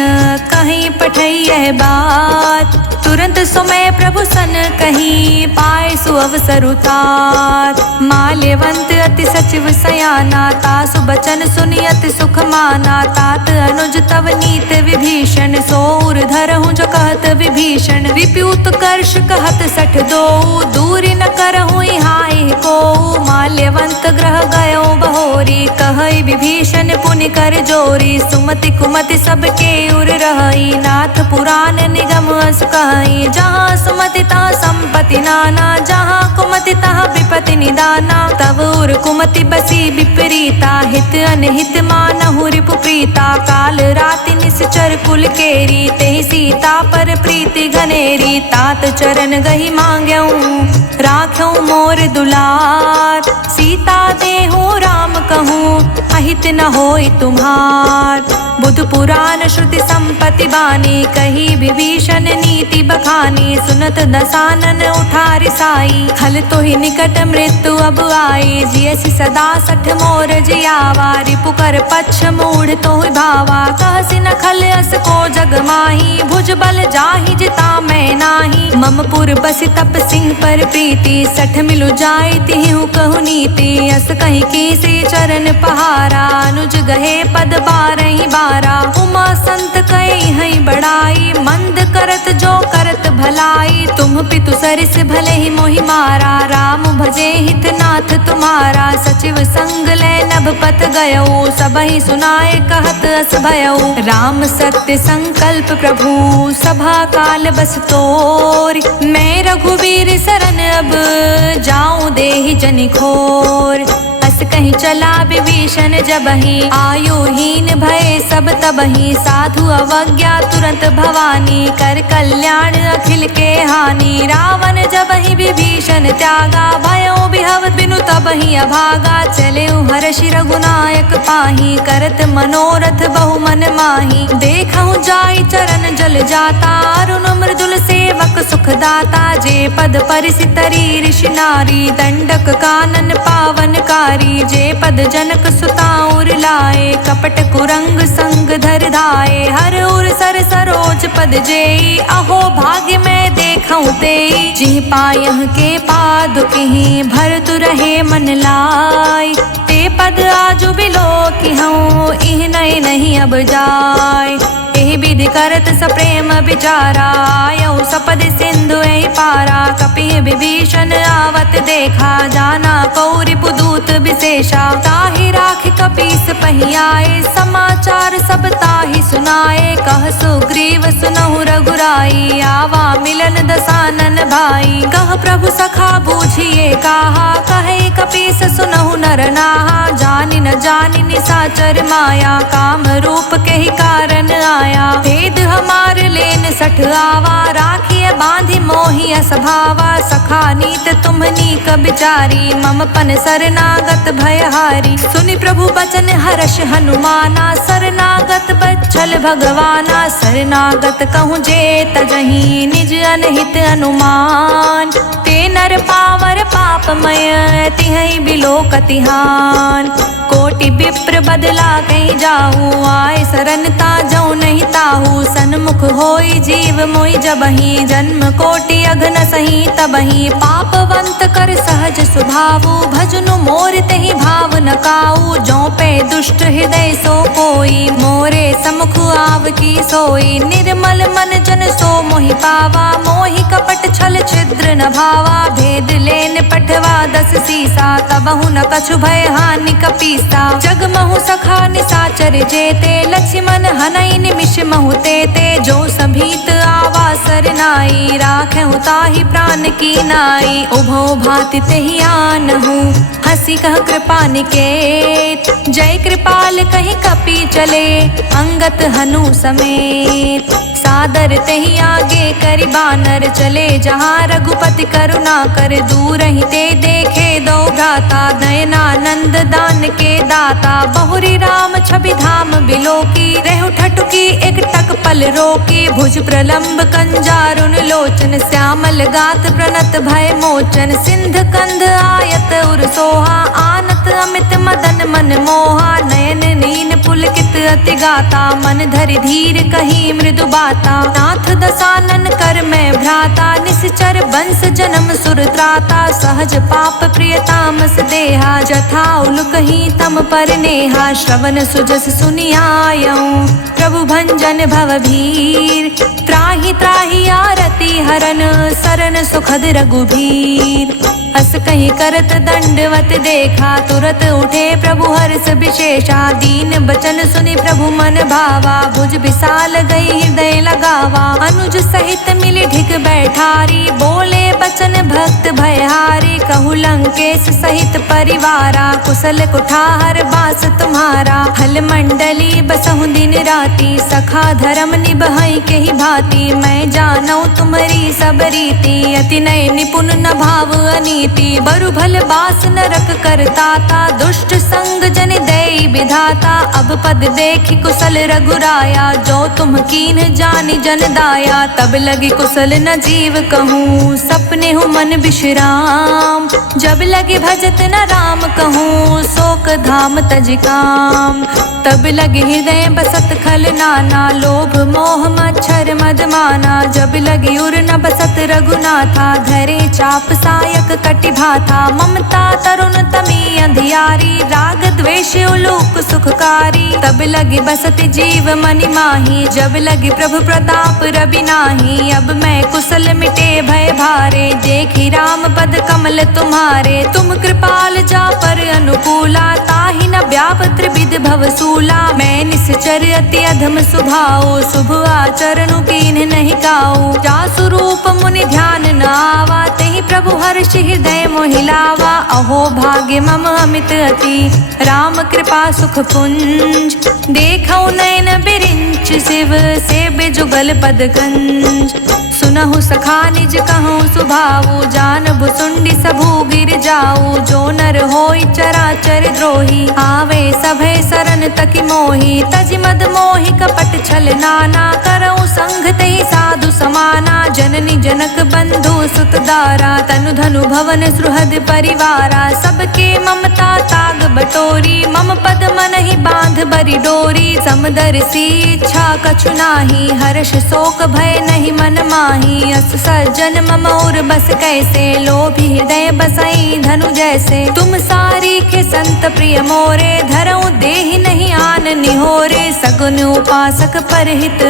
कहीं पठै यह बात। तुरंत सुमय प्रभु सन कहीं, पाए सु अवसर उतार। माल्यवंत अति सचिव सयाना, तासु बचन सुनि अति सुख माना। तात अनुज तव नीत विभीषण, सोर धरहु जो कहत विभीषण। विप्यूत कर्ष कहत 62, दूरी न करहु हाय को। माल्यवंत ग्रह गयो बहोरी, कहै विभीषण पुनि कर जोरी। सुमति कुमति सबके उर रहई, नाथ पुराण निगम अस कहई। जहाँ सुमति तहाँ संपत्ति नाना, जहाँ कुमति तहाँ विपत्ति निदाना। तब उर कुमति बसी विपरीता, हित अनहित मानहु रिपु प्रीता। काल राति निश्चर कुल केरी, तेहि सीता पर प्रीति घनेरी। तात चरण गहि मांग्यऊं, राख्यऊं मोर दुलार। सीता देहु राम कहूँ, अहित न होई तुम्हार। बुध पुराण श्रुति संपत्ति बानी, कही विभीषण नीति बखानी। सुनत दसानन उठारि साई, खल तोहि निकट मृत्यु अब आई। जियसि सदा 60 मोर जियावा, रिपु कर पक्ष मूढ़ तोहि भावा। कहसि न खल अस को जग माही, भुज बल जाहि जिता मैं नाही। मम पुर बसि तप सिंह पर प्रीति, 60 मिलु जाई तिहु कहु नीति। अस कहि कीसी चरण पहारा, अनुज गहे पद 12 बारा। उमा संत कई हई बड़ाई, मंद करत जो करत भलाई। तुम पितु सरिस भले ही मोहि मारा, राम भजे हित नाथ तुम्हारा। सचिव संग ले नभ पत गयो, सबहि सुनाए कहत अस भयो। राम सत्य संकल्प प्रभु, सभा काल बस तोर। मैं रघुवीर शरण अब, जाऊं देहि जनि घोर। अस कहीं चला विभीषण जबहि, आयुहीन भय सब तबहि। साधु अवज्ञा तुरंत भवानी, कर कल्याण अखिल के हानि। रावण जबहि विभीषण त्यागा, भयो बिहव बिनु तबहि अभागा। चले हर्षि रघुनायक पाहि, करत मनोरथ बहु मन माहि। देखहु जाई चरण जल जाता, अरुण मृदुल सेवक सुख दाता। जे पद परिसि तरी ऋषि नारी, दंडक कानन पावन कारी। जे पद जनक सुता उर लाए, कपट कुरंग संग धर धाए। हर उर सर सरोज पद जेई, अहो भाग्य मैं देखऊं तेई। जिह पायह के पादुकहि, भरतु रहे मन लाई। ते पद आजु बिलो किहूँ, इह नय नहीं अब जाय। एहि विधि करत सप्रेम विचारा, आयऊ सपद सिंधु एहि पारा। कपिह विभीषण आवत देखा, जाना कौरिपु दूत विशेषा। ताहि राखि कपीस पहियाए, समाचार सब ताहि सुनाए। कह सुग्रीव सुनहु रघुराई, आवा मिलन दसानन भाई। कह प्रभु सखा बूझिए काहा, कहे कपीस सुनहु नर नाहा। जानि न जानि निसाचर माया, काम रूप के ही कारण आया। आया। भेद हमार लेन सठ आवा, राखिए बांधि मोहि असभावा। सखा नीत तुम्हनी क बिचारी, मम पन शरणागत भयहारी। सुनि प्रभु बचन हर्ष हनुमाना, शरणागत बच्छल भगवाना। शरणागत कहूँ जे तजहि, निज अनहित अनुमान। ते नर पावर पापमय, तिहै बिलोकतिहान। कोटि विप्र बदला कहीं जाऊँ, आए शरण ताजऊ नहीं ताहू। सन्मुख होई जीव मोहि जबहि, जन्म कोटि अघन सही तबहि। पापवंत कर सहज स्वभावु, भजनु मोर तेहि भाव न काऊ। जो पे दुष्ट हृदय सो कोई, मोरे समुख आव की सोई। निर्मल मन जन सो मोहि पावा, मोहि कपट छल छिद्र न भावा। भेद लेन पठवा दस सीसा, तबहु न कछु भय हानि कपीसा। जग महु सखा निसाचर जेते, लक्ष्मण हनई निमिष महु तेते। जो सभीत आवा सरनाई, राखेहु ताहि प्राण की नाई। उभौ भांति तेहि आनहु, हंसी कह कृपा निकेत। जय कृपाल कहि कपि चले, अंगत हनु समेत। सादर तेहि आगे करि बानर चले, जहाँ रघुपति करुणा कर। दूर ही ते देखे दो भ्राता, नयनानंद दान के दाता। बहुरी राम छवि धाम बिलोकी, रेहु ठठुकी एक टक पल रोकी। भुज प्रलंब कंजारुन लोचन, श्यामल गात प्रणत भय मोचन। सिंध कंध आयत उर सोहा, आनत अमित मदन मन मोहा। नयन नीन पुलकित अति गाता, मन धरि धीर कही मृदु बाता। नाथ दसानन कर मैं भ्राता, निश्चर वंश जन्म सुर त्राता। सहज पाप प्रिय तामस देहा, जथा उल कहीं तम पर नेहा। श्रवण सुजस सुनि आयऊँ, प्रभु भंजन भव भीर। त्राहि त्राहि आरती हरन, सरन सुखद रघुबीर। अस कहीं करत दंडवत देखा, तुरत उठे प्रभु हर्ष विशेषा। दीन बचन सुनि प्रभु मन भावा, भुज विशाल गई हृदय लगावा। अनुज सहित मिली ढिग बैठारी, बोले बचन भक्त भयहारी। कहु लंकेश सहित परिवारा, कुशल कुठार बास तुम्हारा। हल मंडली बसहु दिन राती, सखा धर्म निभई केहि भांति। मैं जानौ तुम्हारी सब रीति, अति नय निपुण न भाव अनीति। बरु भल बास नरक करताता, दुष्ट संग जन देई विधाता। अब पद देखि कुशल रघुराया, जो तुम कीन जानि जन दाया। तब लगी कुशल न जीव कहूँ, सपने हूँ मन विश्राम। जब लगे भजत न राम कहूँ, शोक धाम तज काम। तब लगे हृदय बसत खल नाना, लोभ मोह मच्छर मद माना। जब लगी उर न बसत रघुनाथा, धरे चाप सायक कटि भाथा। ममता तरुण तमी अंधियारी, राग द्वेष उलूक सुखकारी। तब लगी बसत जीव मनि माही, जब लगी प्रभु प्रताप रवि नाही। अब मैं कुशल मिटे भय भारे, देखी राम पद कमल तुम्हारे। तुम कृपाल जा पर अनुकूला, ताहि न व्याप त्रिविध भव सूला। मैं निश्चर अति अधम स्वभाव, शुभ आचरणु कीन्ह नहीं काऊ। जासु रूप मुनि ध्यान न आवा, तेहि प्रभु हर्ष हृदय मोहिलावा। अहो भाग्य मम अमित अति, राम कृपा सुख पुंज। देखौ नयन बिरिंच शिव, सेव्य जुगल पद गंज। सुनहु सखा निज कहूँ सुभाऊ, जान भुसुंडी सबू गिर जाऊ। जो नर होई चराचर द्रोही, आवे सभे सरन तकि मोही। तजि मद मोहि कपट छल नाना, करऊँ संग तेहि साधु समाना। जननी जनक बंधु सुत दारा, तनु धनु भवन सुहृद परिवारा। सबके ममता ताग बटोरी, मम पद मन ही बांध बरी डोरी। समदर्शी इच्छा कछु नाही, हर्ष शोक भय नहीं मन माही। अस सज्जन मम और बस कैसे, लोभी हृदय बसई धनु जैसे। तुम सारी के संत प्रिय मोरे, धरऊँ देहि नहीं आन निहोरे। सगुन उपासक परहित,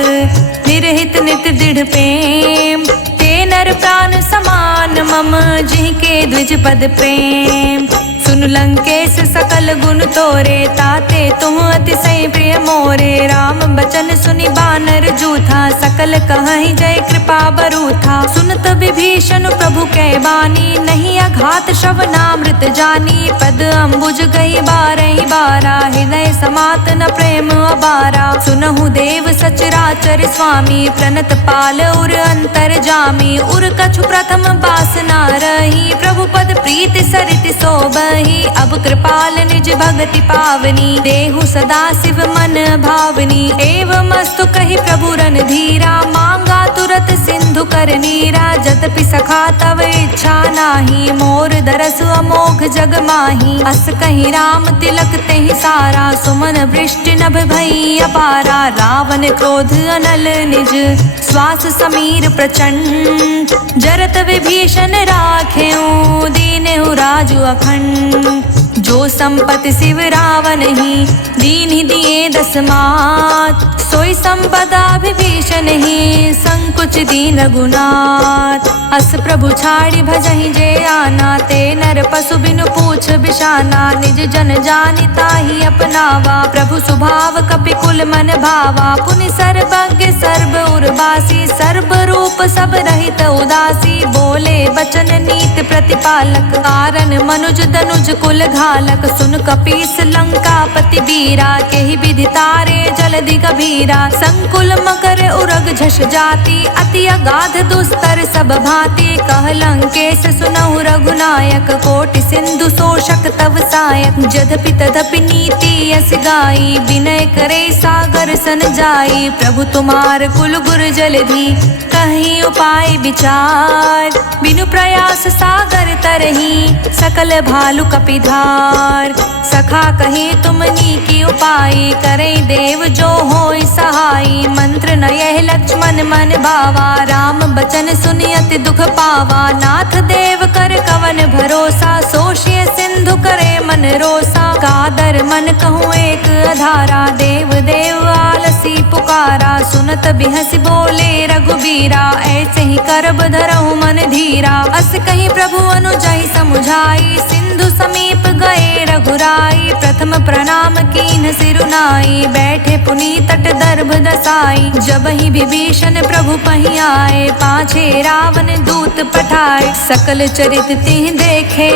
निरहित नित दृढ़ प्रेम। ते नर प्राण समान मम, जिनके द्विज पद प्रेम। सुन लंकेश सकल गुण तोरे, ताते तुम अतिशय प्रिय मोरे। राम बचन सुनि बानर जूथा, सकल कहहि जय कृपा बरूथा। सुनत विभीषण प्रभु कै बानी, नहीं घात श्रवणामृत जानी, पद अम्बुज गई बारहि बारा, हृदय समात न प्रेम अबारा। सुनहु देव सचराचर स्वामी, प्रणत पाल उर अंतर जामी। उर कछु प्रथम बासना रही, प्रभु पद प्रीति सरित सोबही। अब कृपाल निज भगति पावनी, देहु सदा शिव मन भावनी। एवं अस्तु कहि प्रभु रन धीरा, मांगा तुरत सिंधु कर नीरा। जदपि सखा तव इच्छा नाही, मोर दरस अमोघ जग माही। अस कहीं राम तिलक तेहि सारा, सुमन वृष्टि नभ भई अपारा। रावण क्रोध अनल निज, श्वास समीर प्रचंड। जरत विभीषण राखेऊ, दीनेहु राजु अखंड। जो संपत्ति शिव रावण ही, दीन ही दिए दस मात। सोई संपदा विभीषण ही, संकुच दीन रघुनाथ। अस प्रभु छाड़ी भजहि जे आना, ते नर पशु बिनु पूछ बिशाना। निज जन जानिता ही अपनावा, प्रभु स्वभाव कपि कुल मन भावा। पुनि सर्वज्ञ सर्व उर्वासी, सर्व रूप सब रहित उदासी। बोले बचन नीत प्रतिपालक, कारण मनुज तनुज कुल घालक। सुन कपीस लंकापति वीरा, केहि विधि तारे जलधि गभीरा। संकुल मकर उरग झष जाति, अति अगाध दुस्तर सब भांति। कह लंकेश सुनहु रघुनायक, कोटि सिंधु शोषक तव सायक। जदपि तदपि नीति यस गाई, विनय करे सागर सन जाई। प्रभु तुम्हार कुल गुर जलधि, कहीं उपाय विचार। बिनु प्रयास सागर तरही, सकल भालु कपिधार। सखा कहीं तुमनी की उपाय, करे देव जो होय सहाई। मंत्र न यह लक्ष्मण मन भावा, राम बचन सुनि अति दुख पावा। नाथ देव कर कवन भरोसा, सोषिय सिंधु करे मन रोसा। कादर मन कहूँ एक अधारा, देव देव आलसी पुकारा। सुनत बिहसि बोले रघुबीरा, ऐसे ही करब धरहु मन धीरा। अस कहीं प्रभु अनुजहि समुझाई, सिंधु समीप गए रघुराई। प्रथम प्रणाम कीन सिरुनाई, बैठे पुनि तट दर्भ दसाई। जब ही विभीषण प्रभु पहि आए, पाछे रावण दूत पठाए। सकल चरित तिह देखे,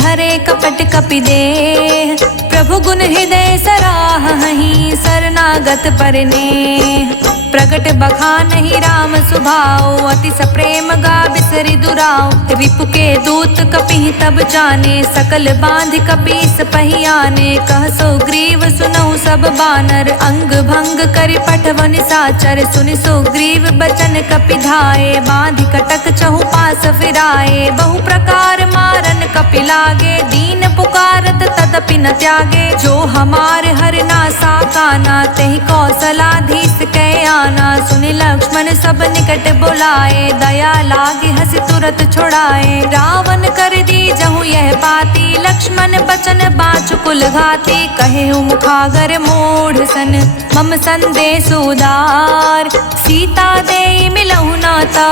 धरे कपट कपि देह। प्रभु गुण हृदय सराहहि, शरणागत परनेह। प्रगट बखानहि राम सुभाऊ, अति सप्रेम गा बिसरि दुराऊ। रिपु के दूत कपिहि तब जाने, सकल बांध कपीस पहि आने। कह सुग्रीव सुनहु सब बानर, अंग भंग करि पठवन साचर। सुनि सुग्रीव बचन कपि धाये, बांधि कटक चहु पास फिराए। बहु प्रकार मारन कपि लागे, दीन पुकारत तदपि न त्यागे। जो हमार हरना साकाना, तेहि कौशलाधीश कै आना। सुनि लक्ष्मण सब निकट बुलाए, दया लागे हंस तुरत छुड़ाए। रावण कर दी जहु यह बाती, लक्ष्मण बचन बाँचु कुल घाती। कहे मुखागर मूढ़ सन, मम संदेश उदार। सीता दे मिलहु नाता,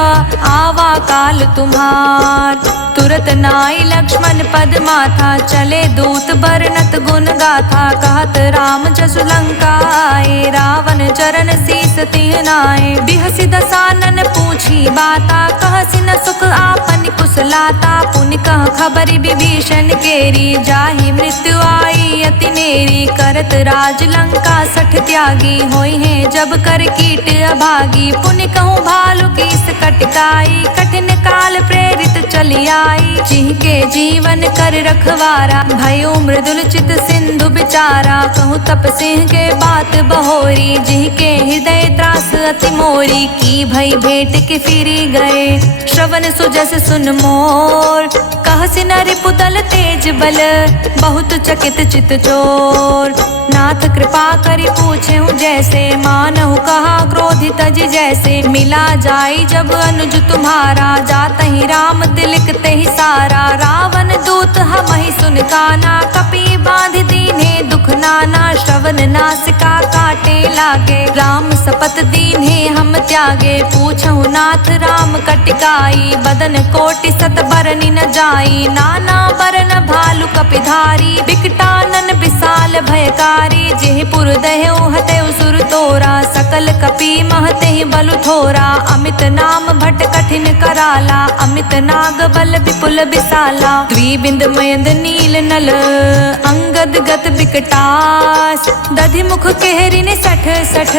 आवा काल तुम्हार। तुरत नाई लक्ष्मण पद माथा, चले दूत बरनत गुण गाथा। कहत राम जसु लंका आए, रावण चरण शीस तिह नाए। बिहसि दसानन पूछी बाता, कहसि न सुख आपन कुशलाता। पुनि कह खबरि विभीषण केरी, जाहि मृत्यु आई अति नेरी। करत राज लंका सठ त्यागी, होई है जब कर कीट अभागी। पुनि कहूँ भालु कीस कटकाई, कठिन काल प्रेरित चली आई। जिनके जीवन कर रखवारा, भयो मृदुल चित सिंधु बिचारा। कहूँ तप सिंह के बात बहोरी, जिनके हृदय त्रास अति मोरी। की भई भेंट के फिरी गए, श्रवण सुजस सुन मोर। कहसि नरि पुतल तेज बल, बहुत चकित चित चोर। नाथ कृपा करि पूछेहु जैसे, मानहु कहा क्रोधित तज जैसे। मिला जाई जब अनुज तुम्हारा, जातहि राम तिलक तेहि सारा। रावण दूत हमहि सुन काना, कपि बांध दीन्हे दुख मुख नाना श्रवण नासिका काटे लागे। राम सपत दीन्हे हम त्यागे पूछहु नाथ राम कटिकाई। बदन कोटि सत बरनि न जाई नाना बरन भालु कपिधारी। बिकटानन विशाल भयकारी जेहि पुर दह्यु हतेउ सुर तोरा। सकल कपि महतेहि बलु थोरा अमित नाम भट कठिन कराला। अमित नाग बल विपुल विशाला द्विबिंद मयंद नील नल अंगद गत बिकटास। दधि मुख केहरिनि सठ सठ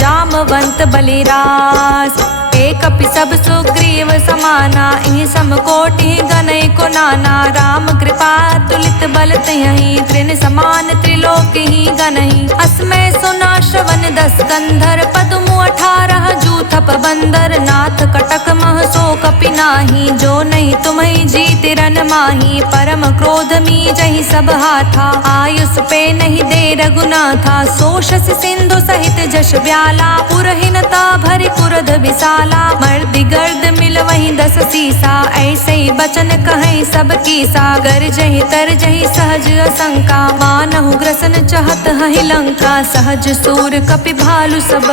जामवंत बलिरास। एक कपि सब सुग्रीव समाना इहि समकोटि गणै को नाना। राम कृपा तुलित बल तहि त्रिन समान त्रिलोकी गणहि। अस्मै सुना श्रवण 10 कंधर पद्मु 18 जूथप बंदर। नाथ कटक मह सो कपि नाही जो नहीं तुम्हि जीति रन माही। परम क्रोध मी जहि सब हाथा आयुष पे नहीं दे रघुनाथा। सो शशि सिंधु सहित जश ब्याला पुरहीनता भरि कुरध विशाला। मर्दि गर्द मिल वहीं 10 सीसा ऐसे ही बचन कहें सब कीसा। गर जहि तर जहि सहज असंका मानहु ग्रसन चहत हहि लंका। सहज सूर कपि भालु सब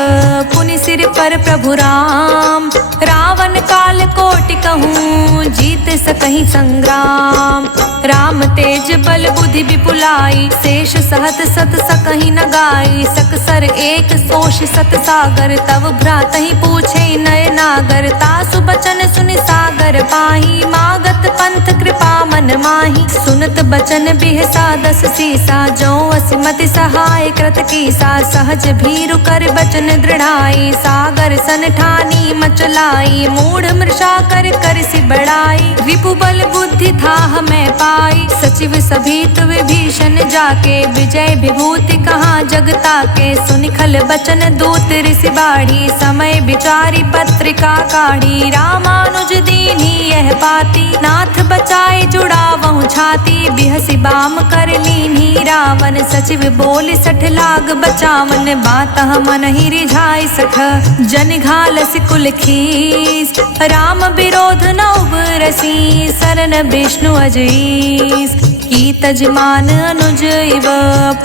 पुनि सिर पर प्रभु राम। रावण काल कोटि कहूँ जीत सकहि संग्राम। राम तेज बल बुद्धि विपुलाई शेष सहत सत सकहि न गाई। सकसर एक सोष सत सागर तव भ्रातहि पूछे नय नागर। तासु बचन सुनि सागर पाही मागत पंथ कृपा मन माही। सुनत बचन बिहसा 10 सीसा जो असिमति सहाय कृत कीसा। सहज भीरु कर बचन दृढ़ाई सागर सन ठानी मचलाई। मूढ़ मृषा कर सि बढ़ाई रिपु बल बुद्धि था हमें पाई। सचिव सभीत विभीषण जाके विजय विभूति कहाँ जगता के। सुनि खल बचन दूत ऋषि बाढ़ी समय विचारी पत्रिका काढ़ी। रामानुज दीन्ही यह बाती नाथ बचाए जुड़ावहु छाती। बिहसि बाम कर लीन्ही रावण सचिव बोल 60 लाग बचावन। बातः मन ही रिझाई सख जन घालसि कुल खीस। राम विरोध न उबरसी शरण विष्णु अजईस। की तजमान अनुज इव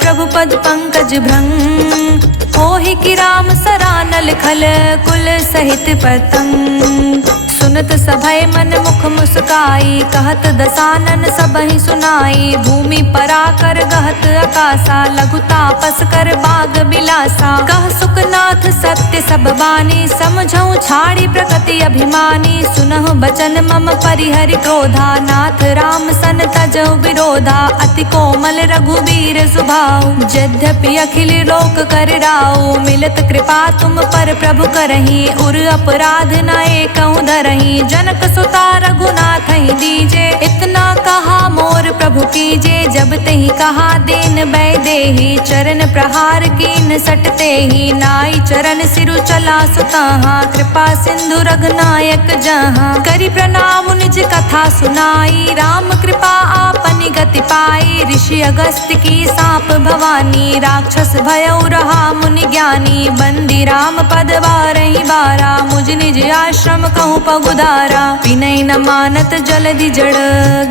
प्रभु पद पंकज भृंग। होहि कि राम सरानल खल कुल सहित पतंग। सुनत सभय मन मुख मुस्काई कहत दसानन सबहि सुनाई। भूमि पराकर गहत आकाशा लघु तापस कर बाग बिलासा। कह सुखनाथ सत्य सब बानी समझऊ छाड़ी प्रकृति अभिमानी। सुनहु बचन मम परिहरि क्रोधा नाथ राम सन तजहु विरोधा। अति कोमल रघुवीर सुभाऊ यद्यपि अखिल लोक कर राऊ। मिलत कृपा तुम पर प्रभु करही उर अपराध न एकहु धरही। जनक सुता रघुनाथ ही दीजे इतना कहा मोर प्रभु कीजे। जब तही कहा देन बै देही चरण प्रहार कीन सटते ही। नाई चरण सिरु चला सुताहा कृपा सिंधु रघुनायक जहाँ। करि प्रणाम निज कथा सुनाई राम कृपा आपनि गति पाई। ऋषि अगस्त्य की सांप भवानी राक्षस भयउ रहा मुनि ज्ञानी। बंदी राम पद बारहि बारा मुझ निज आश्रम कहूँ पगुधारा। विनय न मानत जलधि जड़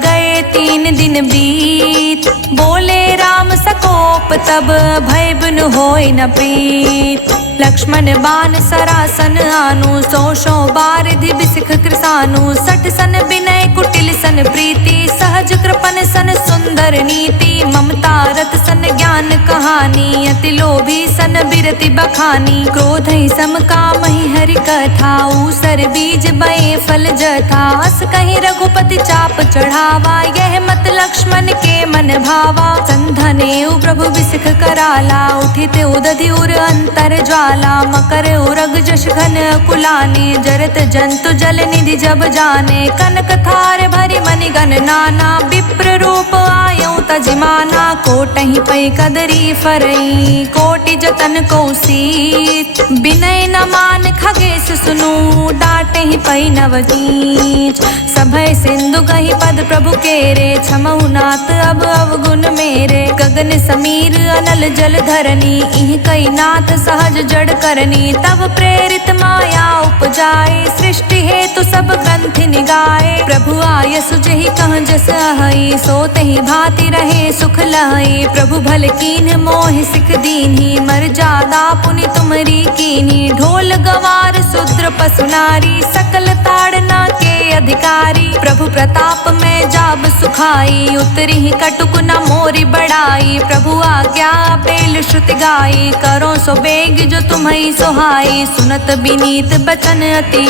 गए 3 दिन बीत। बोले राम सकोप तब भय बिनु होय न प्रीत। लक्ष्मण बाण सरासन आनु सौ बारिधि बिसिख कृसानु। 60 सन विनय कुटिल सन प्रीति सहज कृपन सन सुंदर नीति। ममता रत सन ज्ञान कहानी अति लोभी सन बिरति बखानी। क्रोध ही सम काम ही हरि कथा ऊसर बीज बए फल जथा। अस कहीं रघुपति चाप चढ़ावा यह मत लक्ष्मण के मन भावा। संधने प्रभु बिसिख कराला उठित उदधि उर अंतर ज्वाला। मकर उरग जश घन कुलाने जरत जंतु जल निधि जब जाने। कनक थार भरि मनि गण नाना विप्र रूप आयऊ तजिमाना। कोटहि पै कदरी फरई कोटि जतन कौसीत। विनय न मान खगेश सुनु डांटहि पै नवनीच। सभय सिंधु गहि पद प्रभु केरे क्षमहु नाथ अब अवगुण मेरे। गगन समीर अनल जल धरनी इहि कई नाथ सहज जड़ करनी। तब प्रेरित माया उपजाए सृष्टि हेतु सब ग्रंथि निगाए। प्रभु आय सुजहि कह जस अहई सो तहि भांति रहे सुख लाई। प्रभु भल कीन मोहि सिख दीन्ही, मर्यादा पुनि तुमरी कीन्ही। ढोल गवार शूद्र पशु नारी, सकल ताड़ना के अधिकारी। प्रभु प्रताप में जाब सुखाई, उतरी कटुक न मोरी बढ़ाई। प्रभु आज्ञा पेल श्रुति गाई, करो सो बेग जो तुम्हें सोहाई। सुनत बिनीत बचन अति,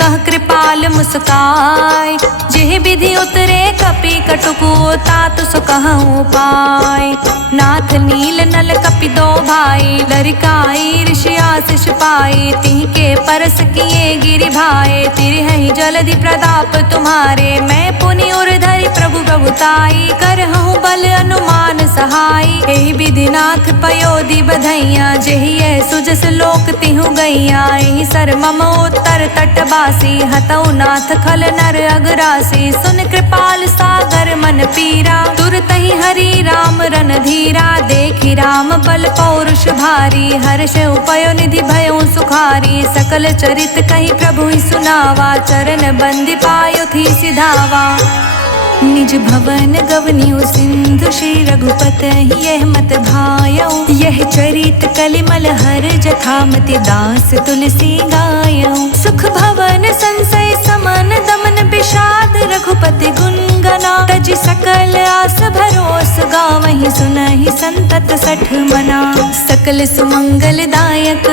कह कृपाल मुस्काय। जेह विधि उतरे कपि कटुकु, तात सो कहूँ पाय। नाथ नील नल कपि दो भाई, लरिकाई ऋषि आशीष पाई। तिह के परस किए गिरि भाई, तिरहि जलधि प्रताप तुम्हारे। मैं पुनि उर धरि प्रभु प्रभुताई, करहूँ बल अनुमान सहाई। एहि विधिनाथ पयोधि बधैया, जेहि सुजस लोक तिहु गैया। एहि सर मम उत्तर तटवासी, हतौ नाथ खल नर अगरासी। सुन कृपाल सागर मन पीरा, तुरतहि हरि राम रन धीरा। देखि राम बल पौरुष भारी, हर्ष उपयो निधि भयो सुखारी। सकल चरित कहि प्रभु ही सुनावा, चरण बंदी पायो थी सिधावा। निज भवन गवनियो सिंधु, श्री रघुपति यह मत भायो। यह चरित कलिमल हर जथामति, दास तुलसी गायो। सुख भवन संसय समन, दमन विषाद रघुपति गुण गना। तज सकल आस भरोस, गावहि सुनहि संतत सठ मना। सकल सुमंगल दायक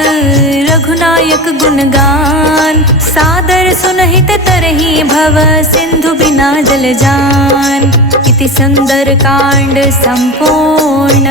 रघुनायक गुणगान, सादर सुनहित तरहि भव सिंधु बिना जल जान। इति सुंदर कांड संपूर्ण।